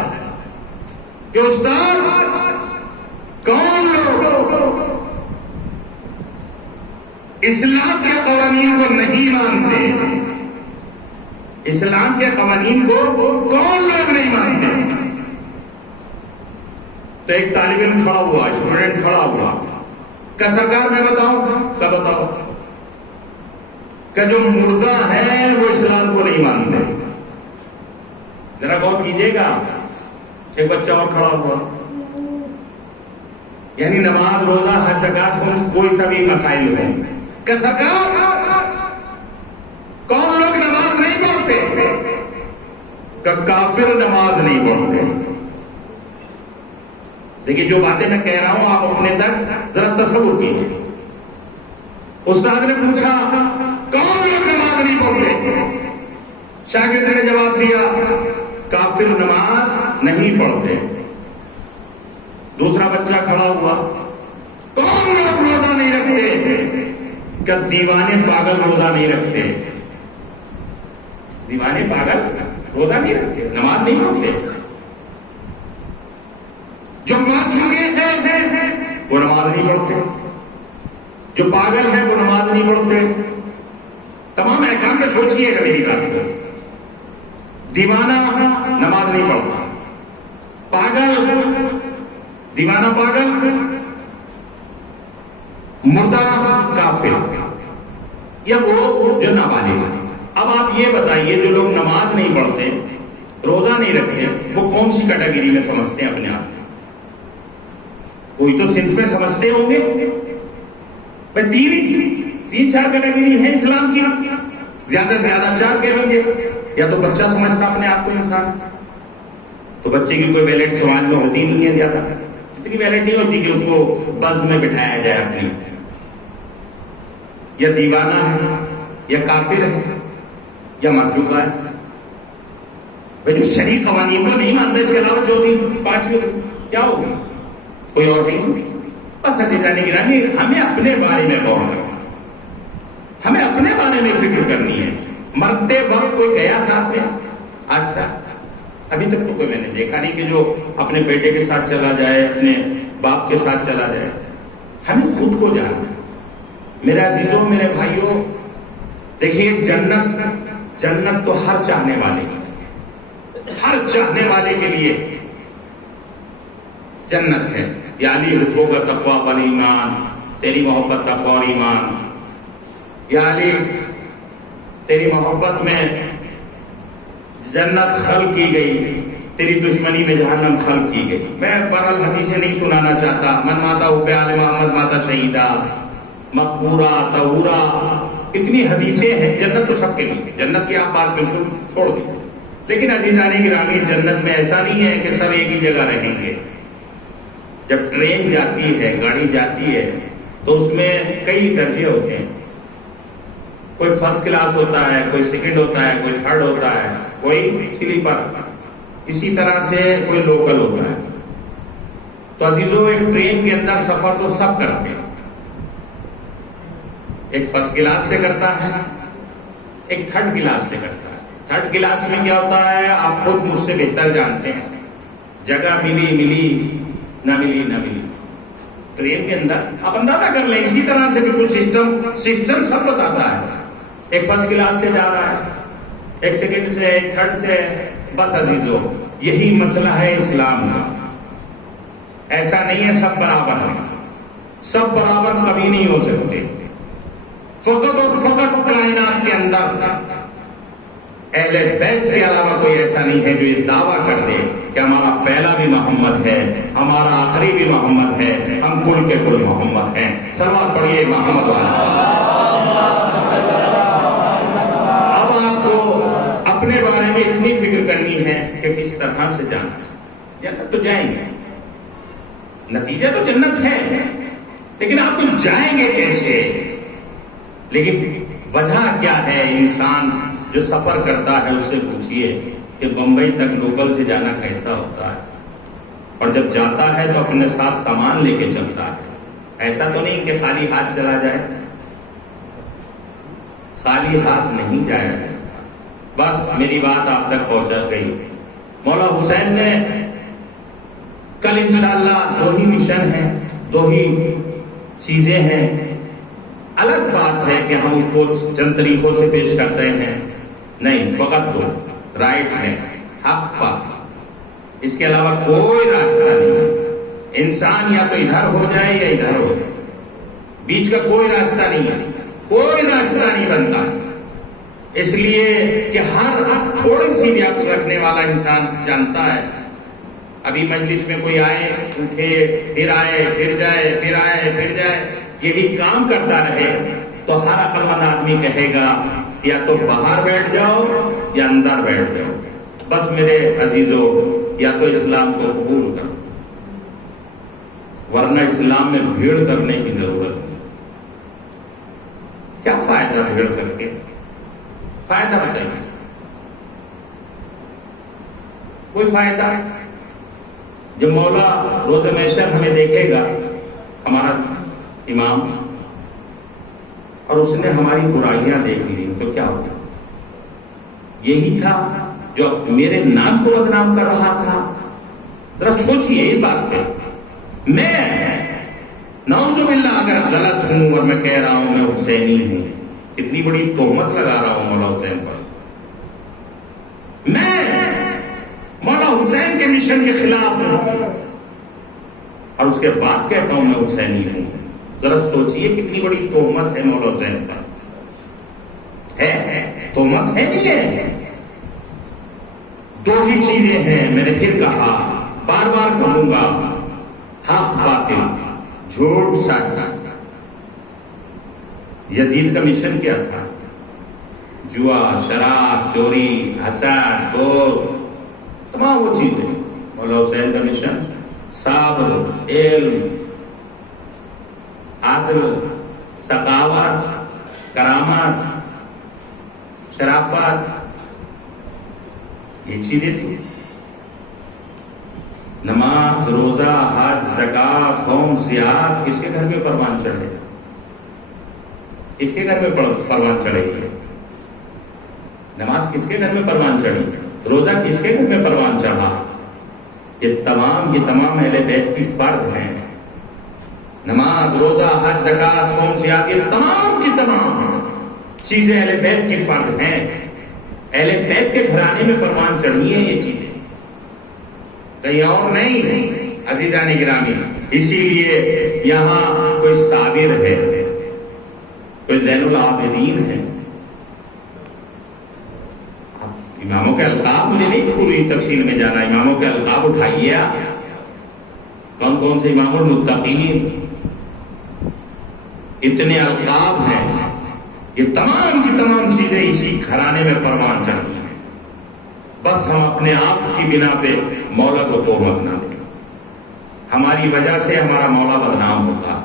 کہ استاد کون لوگ اسلام کے قوانین کو نہیں مانتے, اسلام کے قوانین کو کون لوگ نہیں مانتے. تو ایک طالب علم کھڑا ہوا, اسٹوڈنٹ کھڑا ہوا, کہ سرکار میں بتاؤں, کیا بتاؤ, کہ جو مردہ ہے وہ اسلام کو نہیں مانتے. ذرا غور کیجیے گا. ایک بچہ اور کھڑا ہوا, یعنی نماز روزہ ہر جگہ کوئی سا بھی مسائل ہو, کہ سرکار کون لوگ نماز نہیں پڑھتے, کہ کافر نماز نہیں پڑھتے. دیکھیے جو باتیں میں کہہ رہا ہوں آپ اپنے تک ذرا تصور کیجیے. استاد نے پوچھا کون لوگ نماز نہیں پڑھتے, شاگرد نے جواب دیا کافر نماز نہیں پڑھتے. دوسرا بچہ کھڑا ہوا, کون لوگ روزہ نہیں رکھتے, کہ دیوانے پاگل روزہ نہیں رکھتے. دیوانے پاگل روزہ نہیں رکھتے, نماز نہیں پڑھتے. جو مر چکے ہیں وہ نماز نہیں پڑھتے, جو پاگل ہیں وہ نماز نہیں پڑھتے. تمام احکام میں سوچیے گا میری بات کو. دیوانہ نماز نہیں پڑھتا, پاگل, دیوانہ پاگل, مردہ کافر, یا وہ جو نابالغ. اب آپ یہ بتائیے جو لوگ نماز نہیں پڑھتے, روزہ نہیں رکھتے, وہ کون سی کیٹیگری میں سمجھتے ہیں اپنے آپ؟ کوئی تو صنف میں سمجھتے ہوں گے. 3-4 کیٹیگری ہیں اسلام کی, زیادہ سے زیادہ 4 کہہ لیں گے. یا تو بچہ سمجھتا اپنے آپ کو انسان, تو بچے کی کوئی ویلٹ سماج میں ہوتی نہیں ہے, زیادہ اتنی ویلٹ نہیں ہوتی کہ اس کو بز میں بٹھایا جائے اپنی. یا دیوانہ ہے, یا کافر ہے, یا مر چکا ہے. بھائی جو شرعی قوانین کو نہیں مانتا, اس کے علاوہ جو 5 کیا ہوگی, کوئی اور نہیں ہوگی. بس جانے کی رانی, ہمیں اپنے بارے میں غور کرنا, ہمیں اپنے بارے میں فکر کرنی ہے. مرتے وقت کوئی گیا ساتھ میں آج تک؟ ابھی تک تو کوئی میں نے دیکھا نہیں کہ جو اپنے بیٹے کے ساتھ چلا جائے, اپنے باپ کے ساتھ چلا جائے. ہمیں خود کو جاننا. میرے عزیزوں, میرے بھائیوں, دیکھیے جنت تو ہر چاہنے والے کی, ہر چاہنے والے کے لیے جنت ہے. یا علی حبوں کا تقویٰ پر ایمان, تیری محبت تقویٰ اور ایمان. یا علی تیری محبت میں جنت خلق کی گئی، تیری دشمنی میں جہنم خلق کی گئی. میں برال حدیثیں نہیں سنانا چاہتا. من ماتا پہ آل محمد ماتا شہیدہ، مقبورہ، طہورہ، اتنی حدیثیں ہیں. جنت تو سب کے لیے، جنت کی آپ بات بالکل چھوڑ دیں. لیکن عزیزان گرامی، جنت میں ایسا نہیں ہے کہ سب ایک ہی جگہ رہیں گے. جب ٹرین جاتی ہے، گاڑی جاتی ہے، تو اس میں کئی درجے ہوتے ہیں. کوئی فرسٹ کلاس ہوتا ہے، کوئی سیکنڈ ہوتا ہے، کوئی تھرڈ ہوتا ہے، کوئی سلیپر، اسی طرح سے کوئی لوکل ہوتا ہے. تو عزیزو، ایک ٹرین کے اندر سفر تو سب کرتے ہیں. ایک فرسٹ کلاس سے کرتا ہے، ایک تھرڈ کلاس سے کرتا ہے. تھرڈ کلاس میں کیا ہوتا ہے آپ خود مجھ سے بہتر جانتے ہیں. جگہ ملی نہ ملی. ٹرین کے اندر آپ اندازہ کر لیں، اسی طرح سے بالکل سسٹم سب بتاتا ہے. ایک فرسٹ کلاس سے جا رہا ہے، ایک سیکنڈ سے، ایک تھرڈ سے. بس عزیزو، یہی مسئلہ ہے اسلام کا. ایسا نہیں ہے سب برابر ہیں، سب برابر کبھی نہیں ہو سکتے. فقط اور فقط کائنات کے اندر اہل بیت کے علاوہ کوئی ایسا نہیں ہے جو یہ دعویٰ کر دے کہ ہمارا پہلا بھی محمد ہے، ہمارا آخری بھی محمد ہے، ہم کل کے کل محمد ہیں. سلوات پڑھیے محمد والا. اب آپ کو اپنے بارے میں اتنی فکر کرنی ہے کہ کس طرح سے جانا ہے. جنت تو جائیں گے، نتیجہ تو جنت ہے، لیکن آپ تو جائیں گے کیسے؟ لیکن وجہ کیا ہے؟ انسان جو سفر کرتا ہے اس سے پوچھئے کہ بمبئی تک لوکل سے جانا کیسا ہوتا ہے، اور جب جاتا ہے تو اپنے ساتھ سامان لے کے چلتا ہے. ایسا تو نہیں کہ خالی ہاتھ چلا جائے. خالی ہاتھ نہیں جایا جائے. بس میری بات آپ تک پہنچا گئی. مولا حسین نے کل انشاءاللہ 2 ہی مشن ہیں، 2 ہی چیزیں ہیں. الگ بات ہے کہ ہم اس کو چند طریقوں سے پیش کرتے ہیں، نہیں، فقط 2 رائٹ ہے، حق پاک. اس کے علاوہ کوئی راستہ نہیں ہے. انسان یا تو ادھر ہو جائے یا ادھر ہو جائے، بیچ کا کوئی راستہ نہیں ہے، کوئی راستہ نہیں بنتا. اس لیے کہ ہر تھوڑی سی بھی عقل رکھنے والا انسان جانتا ہے. ابھی مجلس میں کوئی آئے، اٹھے، پھر آئے، پھر جائے، پھر آئے، پھر جائے، یہی کام کرتا رہے تو ہر عقل مند آدمی کہے گا یا تو باہر بیٹھ جاؤ یا اندر بیٹھ جاؤ. بس میرے عزیزو، یا تو اسلام کو قبول کرو، ورنہ اسلام میں بھیڑ کرنے کی ضرورت نہیں. کیا فائدہ بھیڑ کر کے؟ فائدہ بتائیے. کوئی فائدہ؟ جب مولا روز محشر ہمیں دیکھے گا، ہمارا امام، اور اس نے ہماری برائیاں دیکھ لی تو کیا ہوگا؟ یہی تھا جو میرے نام کو بدنام کر رہا تھا. ذرا سوچئے اس بات پہ. میں نعوذ باللہ اگر غلط ہوں اور میں کہہ رہا ہوں میں حسینی ہوں، اتنی بڑی تہمت لگا رہا ہوں مولا حسین پر. میں مولا حسین کے مشن کے خلاف ہوں اور اس کے بعد کہتا ہوں میں حسینی ہوں. ذرا سوچئے کتنی بڑی تہمت ہے مولا حسین پر. ہے تہمت ہے نہیں ہے؟ 2 ہی چیزیں ہیں. میں نے پھر کہا، بار بار کہوں گا، حق باطل، جھوٹ سچ. یزید کا مشن کیا تھا؟ جوا، شراب، چوری، حسد، دوست، تمام وہ چیزیں. مولا حسین کا مشن صبر، علم، عدل، سخاوت، کرامت، شرافت، یہ چیزیں تھیں. نماز، روزہ، حج، زکات، صوم، زیارت. کس کے گھر میں پروان چڑھے؟ کس کے گھر میں پروان چڑھے گی؟ نماز کس کے گھر میں پروان چڑھی؟ روزہ کس کے گھر میں پروان چڑھا؟ یہ تمام اہل بیت کی فرض ہیں. نماز، روزہ، حج، زکات، صوم، زیارت، یہ تمام کی تمام چیزیں اہل بیت کی فرض ہیں. اہل بیت کے گھرانے میں پروان چڑھی ہیں یہ چیزیں، کہیں اور نہیں. عزیزان گرامی، اسی لیے یہاں کوئی صابر ہے، کوئی زین العابدین ہے. اماموں کے القاب مجھے نہیں پوری تفصیل میں جانا، اماموں کے القاب اٹھائیے آپ، کون کون سے امام المتقین، اتنے القاب ہیں، یہ تمام کی تمام چیزیں اسی گھرانے میں پروان چڑھی ہیں۔ بس ہم اپنے آپ کی بنا پہ مولا کو تہمت نہ دیں، ہماری وجہ سے ہمارا مولا بدنام ہوتا،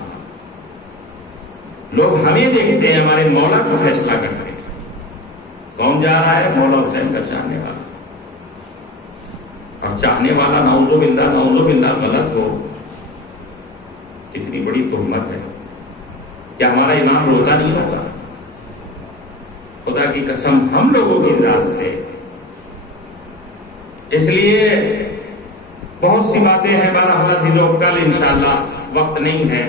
لوگ ہمیں دیکھتے ہیں، ہمارے مولا کو فیصلہ کرتے ہیں۔ کون جا رہا ہے؟ مولا حسین کا چاہنے والا، اور چاہنے والا نعوذ باللہ غلط ہو، کتنی بڑی تہمت ہے۔ کیا ہمارا امام روتا نہیں ہوگا؟ خدا کی قسم ہم لوگوں کی ذات سے۔ اس لیے بہت سی باتیں ہیں، بارہ عزیزوں، کل انشاءاللہ وقت نہیں ہے،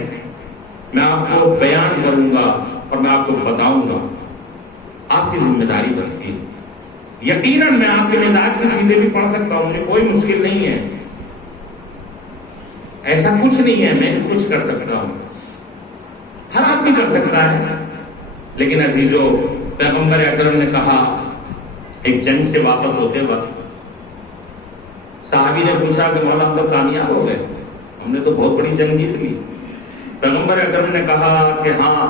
میں آپ کو بیان کروں گا اور میں آپ کو بتاؤں گا، آپ کی ذمہ داری بنتی ہے۔ یقیناً میں آپ کے مزاج کی چیزیں بھی پڑھ سکتا ہوں، مجھے کوئی مشکل نہیں ہے، ایسا کچھ نہیں ہے، میں کچھ کر سکتا ہوں، ہر آدمی کر سکتا ہے۔ لیکن عزیزوں، پیغمبر اکرم نے کہا، ایک جنگ سے واپس ہوتے وقت صحابی نے پوچھا کہ مولا ہم تو کامیاب ہو گئے، ہم نے تو بہت بڑی جنگ جیت لی۔ پیغمبر اکرم نے کہا کہ ہاں،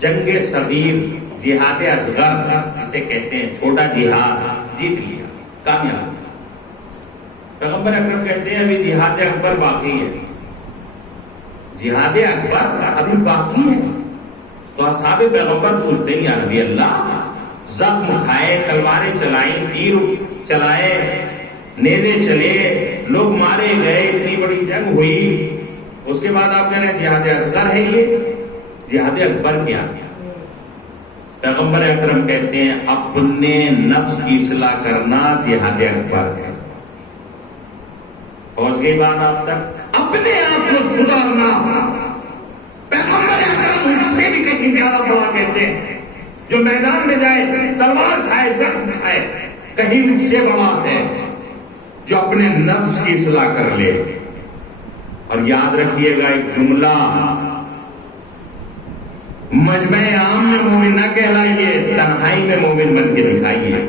جنگ صغیر، جہاد اصغر جسے کہتے ہیں، چھوٹا جہاد، جیت لیا، کامیاب۔ پیغمبر اکرم کہتے ہیں ابھی جہاد اکبر باقی ہے، جہاد اکبر ابھی باقی ہے۔ تو اصحاب پیغمبر پوچھتے ہیں، یا نبی اللہ، زخم کھائے، تلواریں چلائیں، تیر چلائے، نیزے چلے، لوگ مارے گئے، اتنی بڑی جنگ ہوئی، اس کے بعد آپ کہہ رہے ہیں جہاد اصغر ہے، یہ جہاد اکبر کیا؟ پیغمبر اکرم کہتے ہیں اپنے نفس کی اصلاح کرنا جہاد اکبر ہے۔ پہنچ گئی بات آپ تک؟ اپنے آپ کو سدھارنا، پیغمبر اکرم اس سے بھی کہیں زیادہ بڑا کہتے ہیں، جو میدان میں جائے، تلوار کھائے، زخم کھائے، کہیں اس سے بڑا ہے جو اپنے نفس کی اصلاح کر لے۔ اور یاد رکھیے گا ایک جملہ، مجمع عام میں مومن نہ کہلائیے، تنہائی میں مومن بن کے دکھائیے۔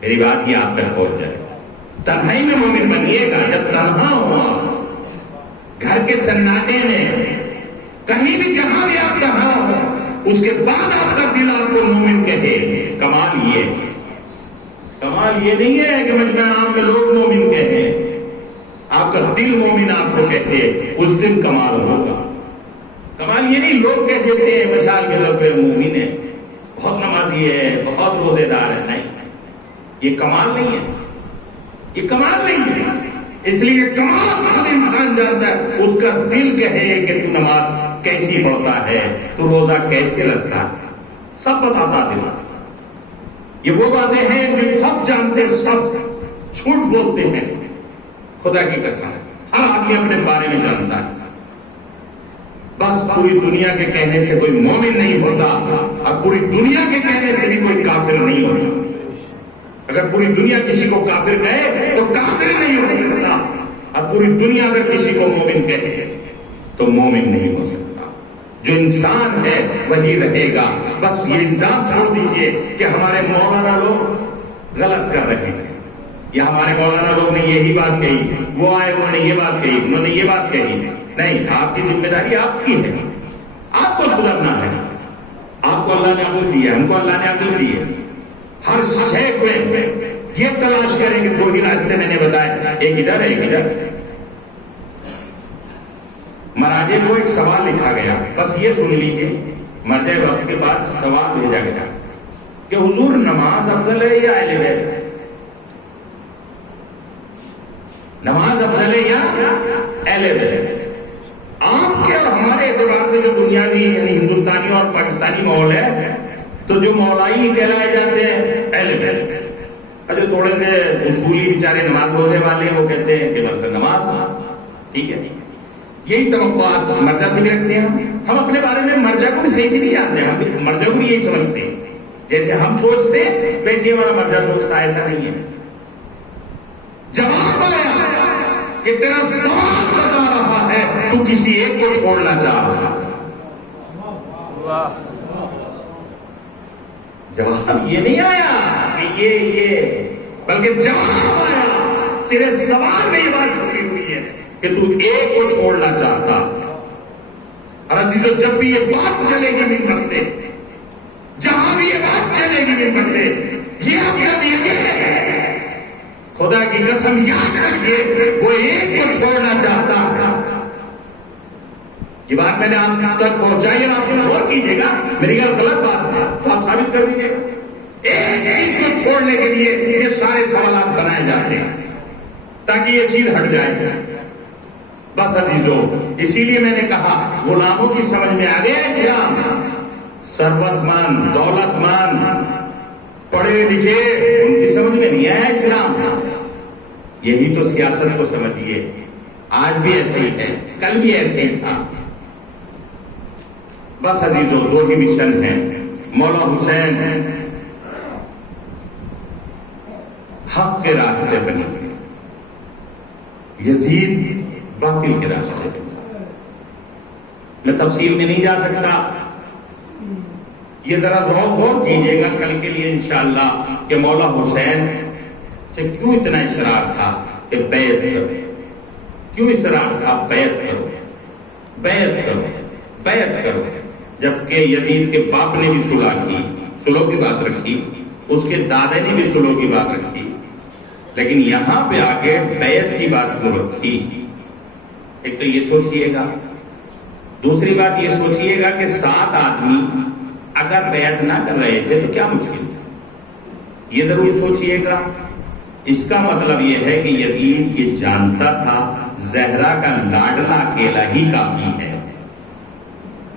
میری بات یہ آپ تک پہنچ جائے، تنہائی میں مومن بنیے گا، جب تنہا ہوا گھر کے سناٹے میں، کہیں بھی جہاں بھی آپ تنہا ہو، اس کے بعد آپ کا دل آپ کو مومن کہے۔ کمال یہ نہیں ہے کہ مجمع عام میں لوگ مومن کہتے ہیں، آپ کا دل مومن آپ کو کہتے، اس دن کمال ہوگا۔ کمال یہ نہیں لوگ کہہ دیتے ہیں مثال کے طور پہ مومن ہے، بہت نمازی ہے، بہت روزے دار ہے، نہیں، یہ کمال نہیں ہے، یہ کمال نہیں ہے۔ اس لیے کمال ہر انسان جانتا ہے، اس کا دل کہے کہ تو نماز کیسی پڑھتا ہے، تو روزہ کیسے لگتا ہے، سب بتاتا دل۔ یہ وہ باتیں ہیں جو سب جانتے، سب جھوٹ بولتے ہیں، خدا کی قسم ہر آدمی اپنے بارے میں جانتا ہے۔ بس پوری دنیا کے کہنے سے کوئی مومن نہیں ہوتا، اور پوری دنیا کے کہنے سے بھی کوئی کافر نہیں ہوتا۔ اگر پوری دنیا کسی کو کافر کہے تو کافر نہیں ہو سکتا، اور پوری دنیا اگر کسی کو مومن کہے تو مومن نہیں ہو سکتا۔ جو انسان ہے وہی رہے گا۔ بس یہ الزام چھوڑ دیجئے کہ ہمارے مولانا لوگ غلط کر رہے ہیں، یا ہمارے مولانا لوگ نے یہی بات کہی، وہ آئے انہوں نے یہ بات کہی، انہوں نے یہ بات کہی۔ نہیں، آپ کی ذمہ داری آپ کی ہے، آپ کو سدھرنا ہے۔ آپ کو اللہ نے عقل دی ہے، ہم کو اللہ نے عقل دی ہے۔ ہر شے میں یہ تلاش کریں کہ دو ہی راستے میں نے بتائے، ایک ادھر ہے، ایک ادھر۔ مراجے کو ایک سوال لکھا گیا، بس یہ سن لیجیے، مرتے وقت کے بعد سوال بھیجا گیا کہ حضور نماز افضل ہے یا اہل بیت؟ نماز افضل ہے یا اہل بیت؟ آپ کے اور ہمارے اعتبار سے جو دنیاوی یعنی ہندوستانی اور پاکستانی ماحول ہے، تو جو مولائی کہلائے جاتے ہیں اہل بیت، اور جو تھوڑے سے اصولی بیچارے نماز روزے والے ہیں وہ کہتے ہیں کہ بس نماز ٹھیک ہے۔ یہی توقعات مرجع سے بھی رکھتے ہیں ہم اپنے بارے میں۔ مرجع کو بھی صحیح سے نہیں جانتے، ہم مرجع کو بھی یہی سمجھتے ہیں، جیسے ہم سوچتے ہیں ویسے ہمارا مرجع سوچتا، ایسا نہیں ہے۔ جواب آیا کہ تیرا سوال بتا رہا ہے تو کسی ایک کو چھوڑنا چاہ رہا۔ جواب یہ نہیں آیا یہ بلکہ جواب آیا تیرے سوال میں یہ بات چھپی ہوئی ہے کہ تو ایک کو چھوڑنا چاہتا. اور عزیزو جب بھی یہ بات چلے گی منبر پہ, جہاں بھی یہ بات چلے گی منبر پہ, یہ اپنا دیکھے خدا کی قسم یاد رکھیے وہ ایک کو چھوڑنا چاہتا. یہ بات میں نے آپ تک پہنچائی اور آپ غور کیجیے گا, میری غلط بات ہے تو آپ ثابت کر دیجیے گا. ایک چیز کو چھوڑنے کے لیے یہ سارے سوالات بنائے جاتے ہیں تاکہ یہ چیز ہٹ جائے. بس عزیزو, اسی لیے میں نے کہا غلاموں کی سمجھ میں آ گیا اسلام. ثروت مند, دولت مند, پڑھے لکھے, ان کی سمجھ میں نہیں آیا اسلام. یہی تو سیاست کو سمجھیے. آج بھی ایسے ہی ہے, کل بھی ایسے ہی تھا. بس عزیزو, دو ہی مشن ہیں. مولا حسین حق کے راستے پر نکلے, یزید باطل کے راستے پر. میں تفصیل میں نہیں جا سکتا, یہ ذرا غور کیجیے گا کل کے لیے انشاءاللہ کہ مولا حسین سے کیوں اتنا اصرار تھا کہ بیعت کرو, کیوں اصرار تھا بیعت کرو, بیعت کرو, بیعت کرو. جبکہ یزید کے باپ نے بھی صلح کی, صلح کی بات رکھی, اس کے دادے نے بھی صلح کی بات رکھی, لیکن یہاں پہ آ کے بیعت کی بات کیوں رکھی؟ ایک تو یہ سوچئے گا, دوسری بات یہ سوچئے گا کہ 7 آدمی اگر بیعت نہ کر رہے تھے تو کیا مشکل تھا, یہ ضرور سوچئے گا. اس کا مطلب یہ ہے کہ یزید یہ جانتا تھا زہرا کا لاڈلا اکیلا ہی کافی ہے,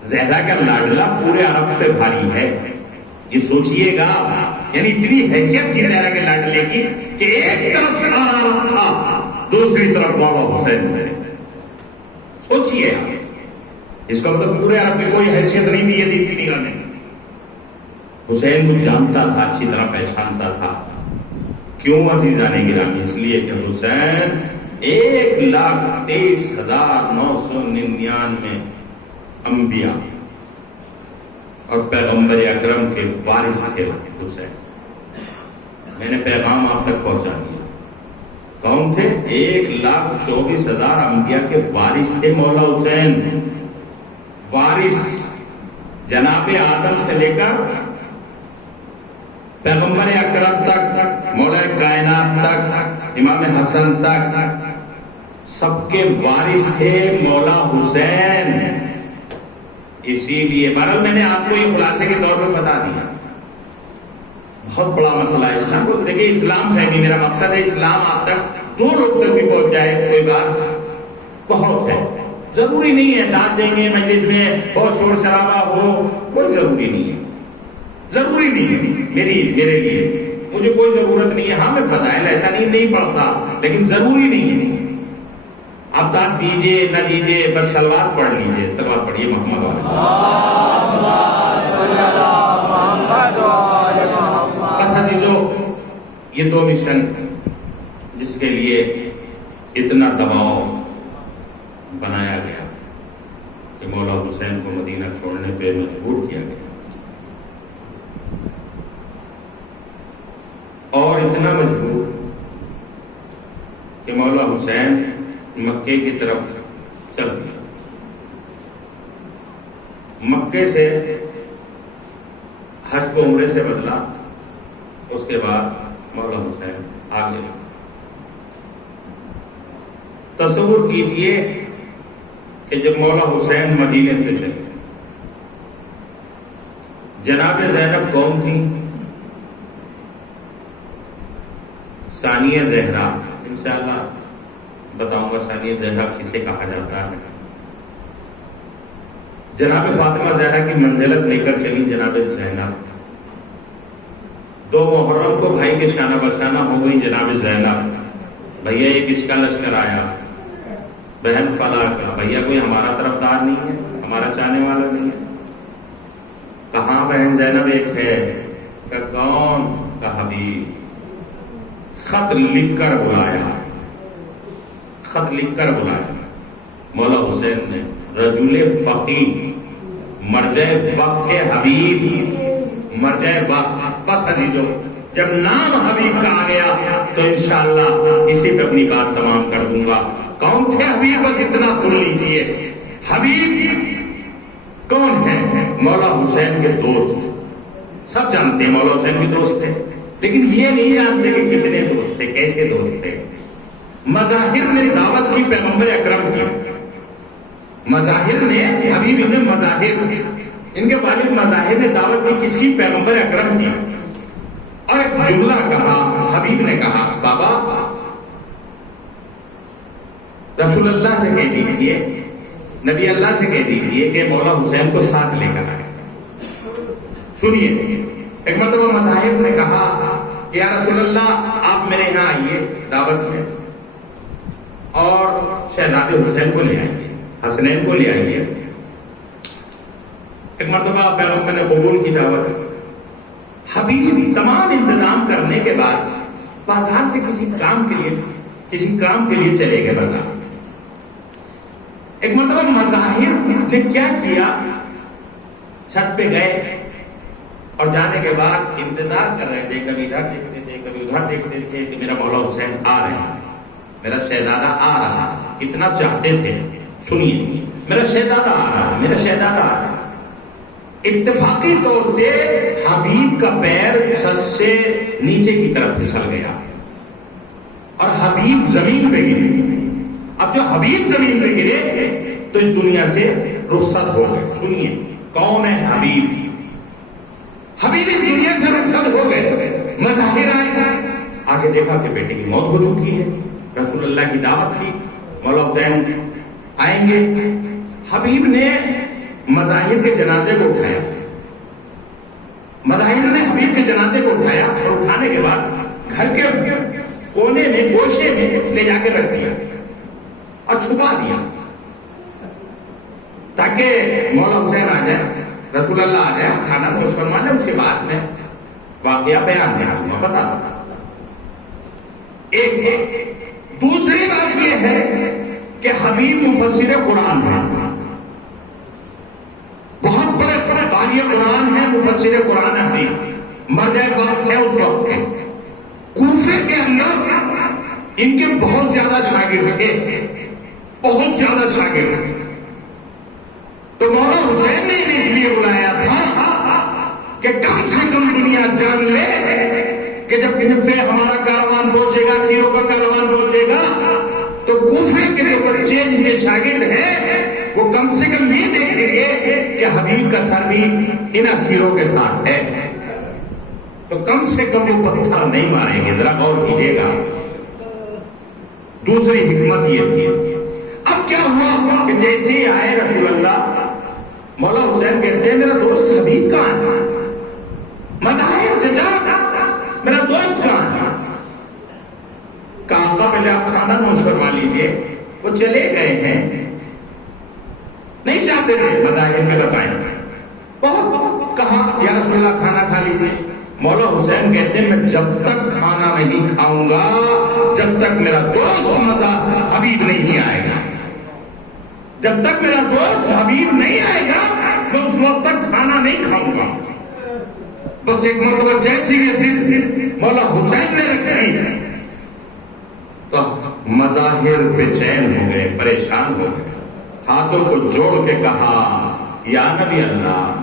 زہرا کا لاڈلا پورے عرب پہ بھاری ہے. یہ سوچئے گا, یعنی اتنی حیثیت تھی زہرا کے لاڈلے کی کہ ایک طرف سارا عرب تھا, دوسری طرف مولا حسین تھے. سوچئے اس کا مطلب پورے عرب کی کوئی حیثیت نہیں تھی یزید کی نگاہ میں. حسین کو جانتا تھا, اچھی طرح پہچانتا تھا. کیوں عزیزان گرامی؟ اس لیے کہ حسین 1,23,999 انبیاء اور پیغمبر اکرم کے وارث تھے. حسین, میں نے پیغام آپ تک پہنچا دیا. کون تھے؟ 1,24,000 انبیاء کے وارث تھے مولا حسین. وارث جناب آدم سے لے کر پیغمبر اکرم تک, مولا کائنات تک, امام حسن تک, سب کے وارث تھے مولا حسین. اسی لیے بہرحال میں نے آپ کو یہ خلاصے کے طور پر بتا دیا. بہت بڑا مسئلہ ہے اسلام کو. دیکھیے اسلام فہمی, میرا مقصد ہے اسلام آپ تک 2 لوگ تک بھی پہنچ جائے. کوئی بات بہت ہے, ضروری نہیں ہے داد دیں گے مجلس میں بہت شور شرابہ ہو, کوئی ضروری نہیں ہے, ضروری نہیں ہے. میرے لیے مجھے کوئی ضرورت نہیں ہے. ہاں میں فضائل ایسا نہیں پڑھتا, لیکن ضروری نہیں ہے. آپ داد دیجئے نہ دیجئے, بس صلوات پڑھ لیجئے. صلوات پڑھیے محمد والے. بس عزیزو, یہ 2 مشن جس کے لیے اتنا دباؤ بنایا گیا کہ مولا حسین کو مدینہ چھوڑنے پہ مجبور کیا گیا, اور اتنا مجبور کہ مولا حسین مکے کی طرف چل گیا. مکے سے حج کو عمرے سے بدلا, اس کے بعد مولا حسین آگے. تصور کیجئے کہ جب مولا حسین مدینے سے چلے, جناب زینب کون تھی؟ ثانیہ زہرا. انشاءاللہ بتاؤں گا ثانیہ زہرا کسے کہا جاتا ہے. جناب فاطمہ زہرا کی منزلت لے کر چلی جناب زینب. 2 محرم کو بھائی کے شانہ بشانہ ہو گئی جناب زینب. بھیا یہ کس کا لشکر آیا؟ بہن فلاں کا. بھیا کوئی ہمارا طرفدار نہیں ہے, ہمارا چاہنے والا نہیں ہے. کہاں بہن زینب ایک ہے. کہ کون؟ کہ حبیب. خط لکھ کر بلایا, خط لکھ کر بلایا. مولا حسین نے رجل فقیہ, مرجع وقت حبیب, مرجع وقت. بس عزیزو جب نام حبیب کا آ گیا تو انشاءاللہ اسی پہ اپنی بات تمام کر دوں گا. کون تھے حبیب؟ بس اتنا سن لیجئے. حبیب کون ہے؟ مولا حسین کے دوست. سب جانتے ہیں مولا حسین کے دوست تھے، لیکن یہ نہیں جانتے کہ کتنے دوست تھے، کیسے دوست تھے. مظاہر نے دعوت کی پیغمبر اکرم کی. مظاہر نے، حبیب ابن مظاہر، ان کے والد مظاہر نے دعوت کی کس کی؟ پیغمبر اکرم کی. اور ایک جملہ کہا، حبیب نے کہا بابا رسول اللہ سے کہہ دیجیے، نبی اللہ سے کہہ دیجیے کہ مولا حسین کو ساتھ لے کر آئے. سنیے، ایک مرتبہ مظاہر نے کہا کہ یا رسول اللہ آپ میرے یہاں آئیے دعوت میں اور شہزادے حسین کو لے آئیے، حسنین کو لے آئیے. ایک مرتبہ پیغمبر نے قبول کی دعوت. حبیب تمام انتظام کرنے کے بعد بازار سے کسی کام کے لیے چلے گئے بازار. ایک مرتبہ مظاہر نے کیا کیا، چھت پہ گئے اور جانے کے بعد انتظار کر رہے تھے. کبھی ادھر دیکھتے تھے، کبھی ادھر دیکھتے تھے کہ میرا مولا حسین آ رہے ہیں، میرا شہزادہ آ رہا ہے. اتنا چاہتے تھے. سنیے، میرا شہزادہ آ رہا ہے، میرا شہزادہ آ رہا ہے. اتفاقی طور سے حبیب کا پیر چھت سے نیچے کی طرف پھسل گیا اور حبیب زمین پہ گرے. اب جو حبیب زمین پہ گرے تو اس دنیا سے رخصت ہو گئے. سنیے، کون ہے حبیب؟ حبیب اس دنیا سے رخصت ہو گئے. مظاہر آئے، آگے دیکھا کہ بیٹے کی موت ہو چکی ہے. رسول اللہ کی دعوت تھی، مولا حسین آئیں گے. حبیب نے مظاہر کے جنازے کو اٹھایا. مظاہر نے حبیب کے جنازے کو اٹھایا اور اٹھانے کے بعد گھر کے کونے میں، گوشے میں لے جا کے رکھ دیا اور چھپا دیا تاکہ مولا حسین آ جائے، رسول اللہ آ جائے، کھانا نوش فرما لے. اس کے بعد میں واقعہ بیان دیا ہوں، بتا. ایک دوسری بات یہ ہے کہ حبیب مفسر قرآن ہے، بہت بڑے قاری قرآن ہے، مفسر قرآن حبیب. مرجع وقت ہے اس وقت کے. کوفے کے اندر ان کے بہت زیادہ شاگرد تھے، بہت زیادہ شاگرد. تو مولا حسین نے انہیں اس لیے بلایا تھا کہ کم سے کم دنیا جان لے کہ جب کہیں سے ہمارا کاروان پہنچے گا، سیروں کا کاروان پہنچے گا، تو کوفے کے جو بچے جن کے شاگرد ہیں وہ کم سے کم یہ دیکھیں گے کہ حبیب کا سر بھی ان اسیروں کے ساتھ ہے. تو کم سے کم وہ پتھر نہیں ماریں گے. ذرا غور کیجیے گا. دوسری حکمت یہ تھی. اب کیا ہوا کہ جیسے ہی آئے رسول اللہ، مولا حسین کہتے ہیں میرا دوست حبیب کہاں ہے؟ مظاہر چچا میرا دوست کہاں ہے؟ کہا پہلے آپ کھانا نوش فرما لیجیے. وہ چلے گئے ہیں، نہیں چاہتے تھے مظاہر میں بتائیں. بہت کہا یا رسول اللہ کھانا کھا لیجیے. مولا حسین کہتے ہیں میں جب تک کھانا نہیں کھاؤں گا جب تک میرا دوست حبیب نہیں آئے گا. جب تک میرا دوست حبیب نہیں آئے گا میں اس وقت تک کھانا نہیں کھاؤں گا. بس ایک مرتبہ جیسی یہ دل مولا حسین نے رکھی تو مظاہر بے چین ہو گئے، پریشان ہو گئے. ہاتھوں کو جوڑ کے کہا یا نبی اللہ،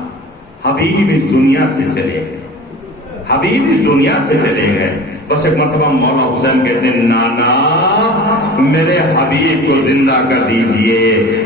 حبیب اس دنیا سے چلے گئے، حبیب اس دنیا سے چلے گئے. بس ایک مرتبہ مولا حسین کہتے ہیں نانا میرے حبیب کو زندہ کر دیجئے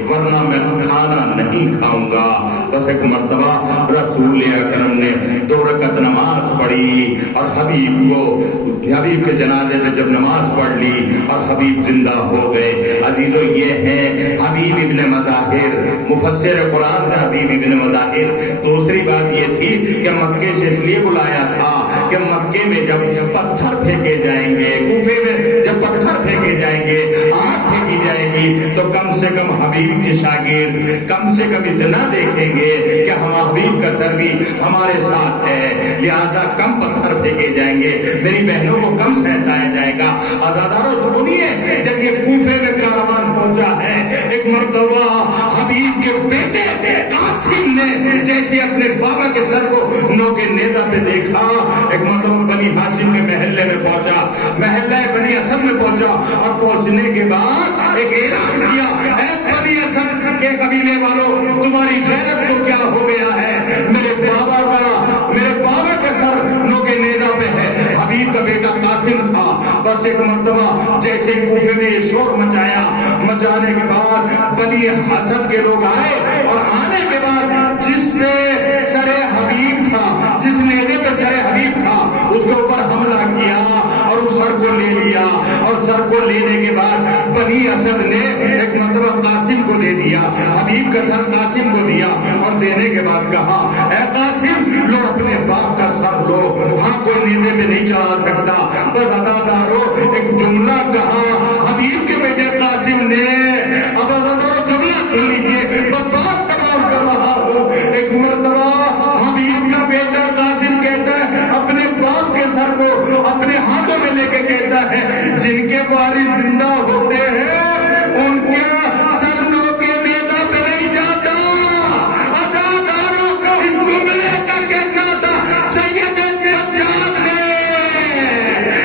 ورنہ میں کھانا نہیں کھاؤں گا. بس ایک مرتبہ رسول اکرم نے 2 رکعت نماز پڑھی اور حبیب کے جنازے میں جب نماز پڑھ لی اور حبیب زندہ ہو گئے. عزیزو یہ ہے حبیب ابن مظاہر، مفسر قرآن کا حبیب ابن مظاہر. دوسری بات یہ تھی کہ مکے سے اس لیے بلایا تھا کہ مکے میں جب پتھر پھینکے جائیں گے، کوفے میں جب پتھر پھینکے جائیں گے، آگ پھینکی جائے گی، تو کم سے کم حبیب کے شاگرد کم سے کم اتنا دیکھیں گے کہ ہم حبیب کا سر بھی ہمارے ساتھ ہے، لہذا کم پتھر پھینکے جائیں گے، میری بہنوں کو کم سہتایا جائے گا. عزادارو سنیے، جب یہ کوفے میں کاروان پہنچا ہے، ایک مرتبہ حبیب کے بیٹے قاسم نے جیسے اپنے بابا کے سر کو نوکے نیزہ پہ دیکھا، ایک مرتبہ بنی ہاشم پہنچنے کے بعد ایک اعلان کیا، اے بنی اسد کے قبیلے والوں، تمہاری غیرت کو کیا ہو گیا ہے؟ میرے بابا کا سر نوکے نیزہ پہ ہے۔ حبیب کا بیٹا قاسم تھا۔ بس ایک مرتبہ جیسے کوفے میں یہ شور مچانے کے بعد بنی اسد کے لوگ آئے، اور آنے کے بعد جس پہ سر حبیب تھا، جس نیزے پہ سر حبیب تھا، اس کے اوپر حملہ کیا اور اس سر کو لے لیا، اور سر کو لینے کے بعد بنی اسد نے ایک مرتبہ قاسم کو دے دیا، حبیب کا سر قاسم کو دیا، اور دینے کے بعد کہا، اے قاسم لو اپنے باپ کا سر لو، ہاں کوئی نیزے میں نہیں چڑھا سکتا۔ بس عزادارو ایک جملہ کہا حبیب کے بیٹے قاسم نے، اب عزادارو جملہ سن لیجیے، بس بات تمام کر رہا ہوں۔ ایک مرتبہ حبیب کا بیٹا قاسم کہتا ہے اپنے باپ کے سر کو اپنے ہاتھوں میں لے کے کہتا ہے، جن کے والد زندہ ہوتے ہیں ان کے سر نوکے نیزہ پہ نہیں جاتا۔ عزادارو اس جملے کا کہنا تھا سید سجاد نے۔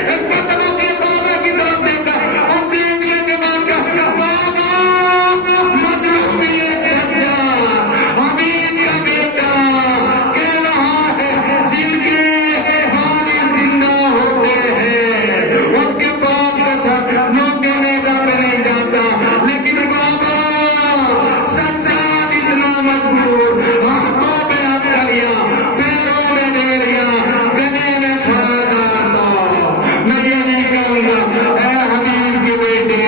ایک مرتبہ کے بابا کی طرف دیکھا اور دیکھنے کے بعد کہا، بابا مظلوم ہے سجاد، حبیب کا بیٹا کہہ رہا ہے جن کے والد زندہ ہوتے ہیں ان کے باپ کا سر نوکے نیزہ پہ نہیں جاتا، لیکن بابا سجاد اتنا مجبور، ہاتھوں پہ ہاتھ لیا، پیروں میں دے لیا، گلے میں کھڑا ڈالتا، میں یہ نہیں کروں گا۔ اے حبیب کے بیٹے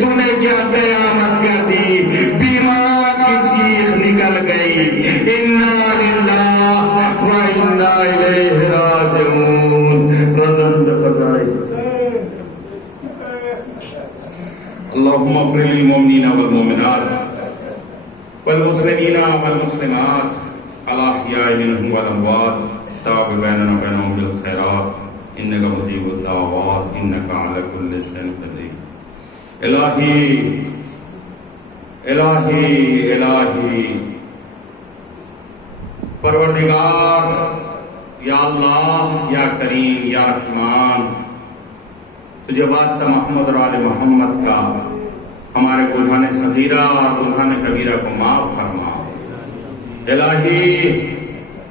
تو نے کیا قیامت کر دی؟ بیمار کی چیخ نکل گئی، انا للہ و انا الیہ راجعون۔ اللهم اغفر للمؤمنين والمؤمنات والمسلمين والمسلمات الأحياء منهم والأموات تاب بيننا وبينهم بالخيرات إنك مجيب الدعوات إنك على كل شيء قدير۔ الہی پروردگار، یا اللہ، یا کریم، یا رحمان، تجھے واسطہ محمد اور آل محمد کا ہمارے گناہ صغیرہ اور گناہ کبیرہ کو معاف فرما۔ الہی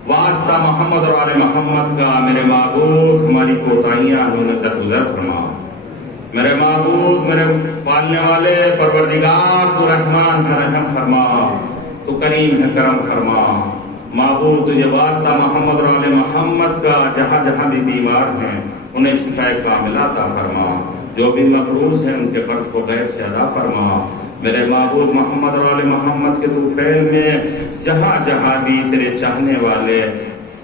واسطہ محمد اور آل محمد کا میرے معبود ہماری کوتاہیاں انہیں درگزر فرما۔ میرے معبود، میرے پالنے والے پروردگار، تو رحمان ہے رحم فرما، تو کریم ہے کرم فرما۔ معبود تجھے واسطہ محمد اور آل محمد کا جہاں جہاں بھی بیمار ہیں انہیں شفائے کاملہ عطا فرما، جو بھی مقروض ہیں ان کے قرض کو غیر سے ادا فرما۔ میرے معبود محمد اور آل محمد کے طوفیل میں جہاں جہاں بھی تیرے چاہنے والے،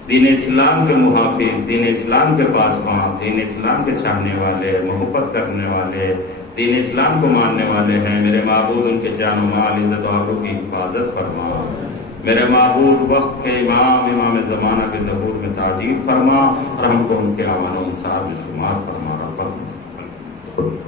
دین اسلام کے محافظ، دین اسلام کے پاسبان، دین اسلام کے چاہنے والے، محبت کرنے والے، دین اسلام کو ماننے والے ہیں، میرے معبود ان کے جان و مال، عزت و آبرو کی حفاظت فرما۔ میرے معبود وقت کے امام زمانہ کے ظہور میں تعجیل فرما، اور ہم کو ان کے اعمال و انصاف میں شمار فرما۔ رب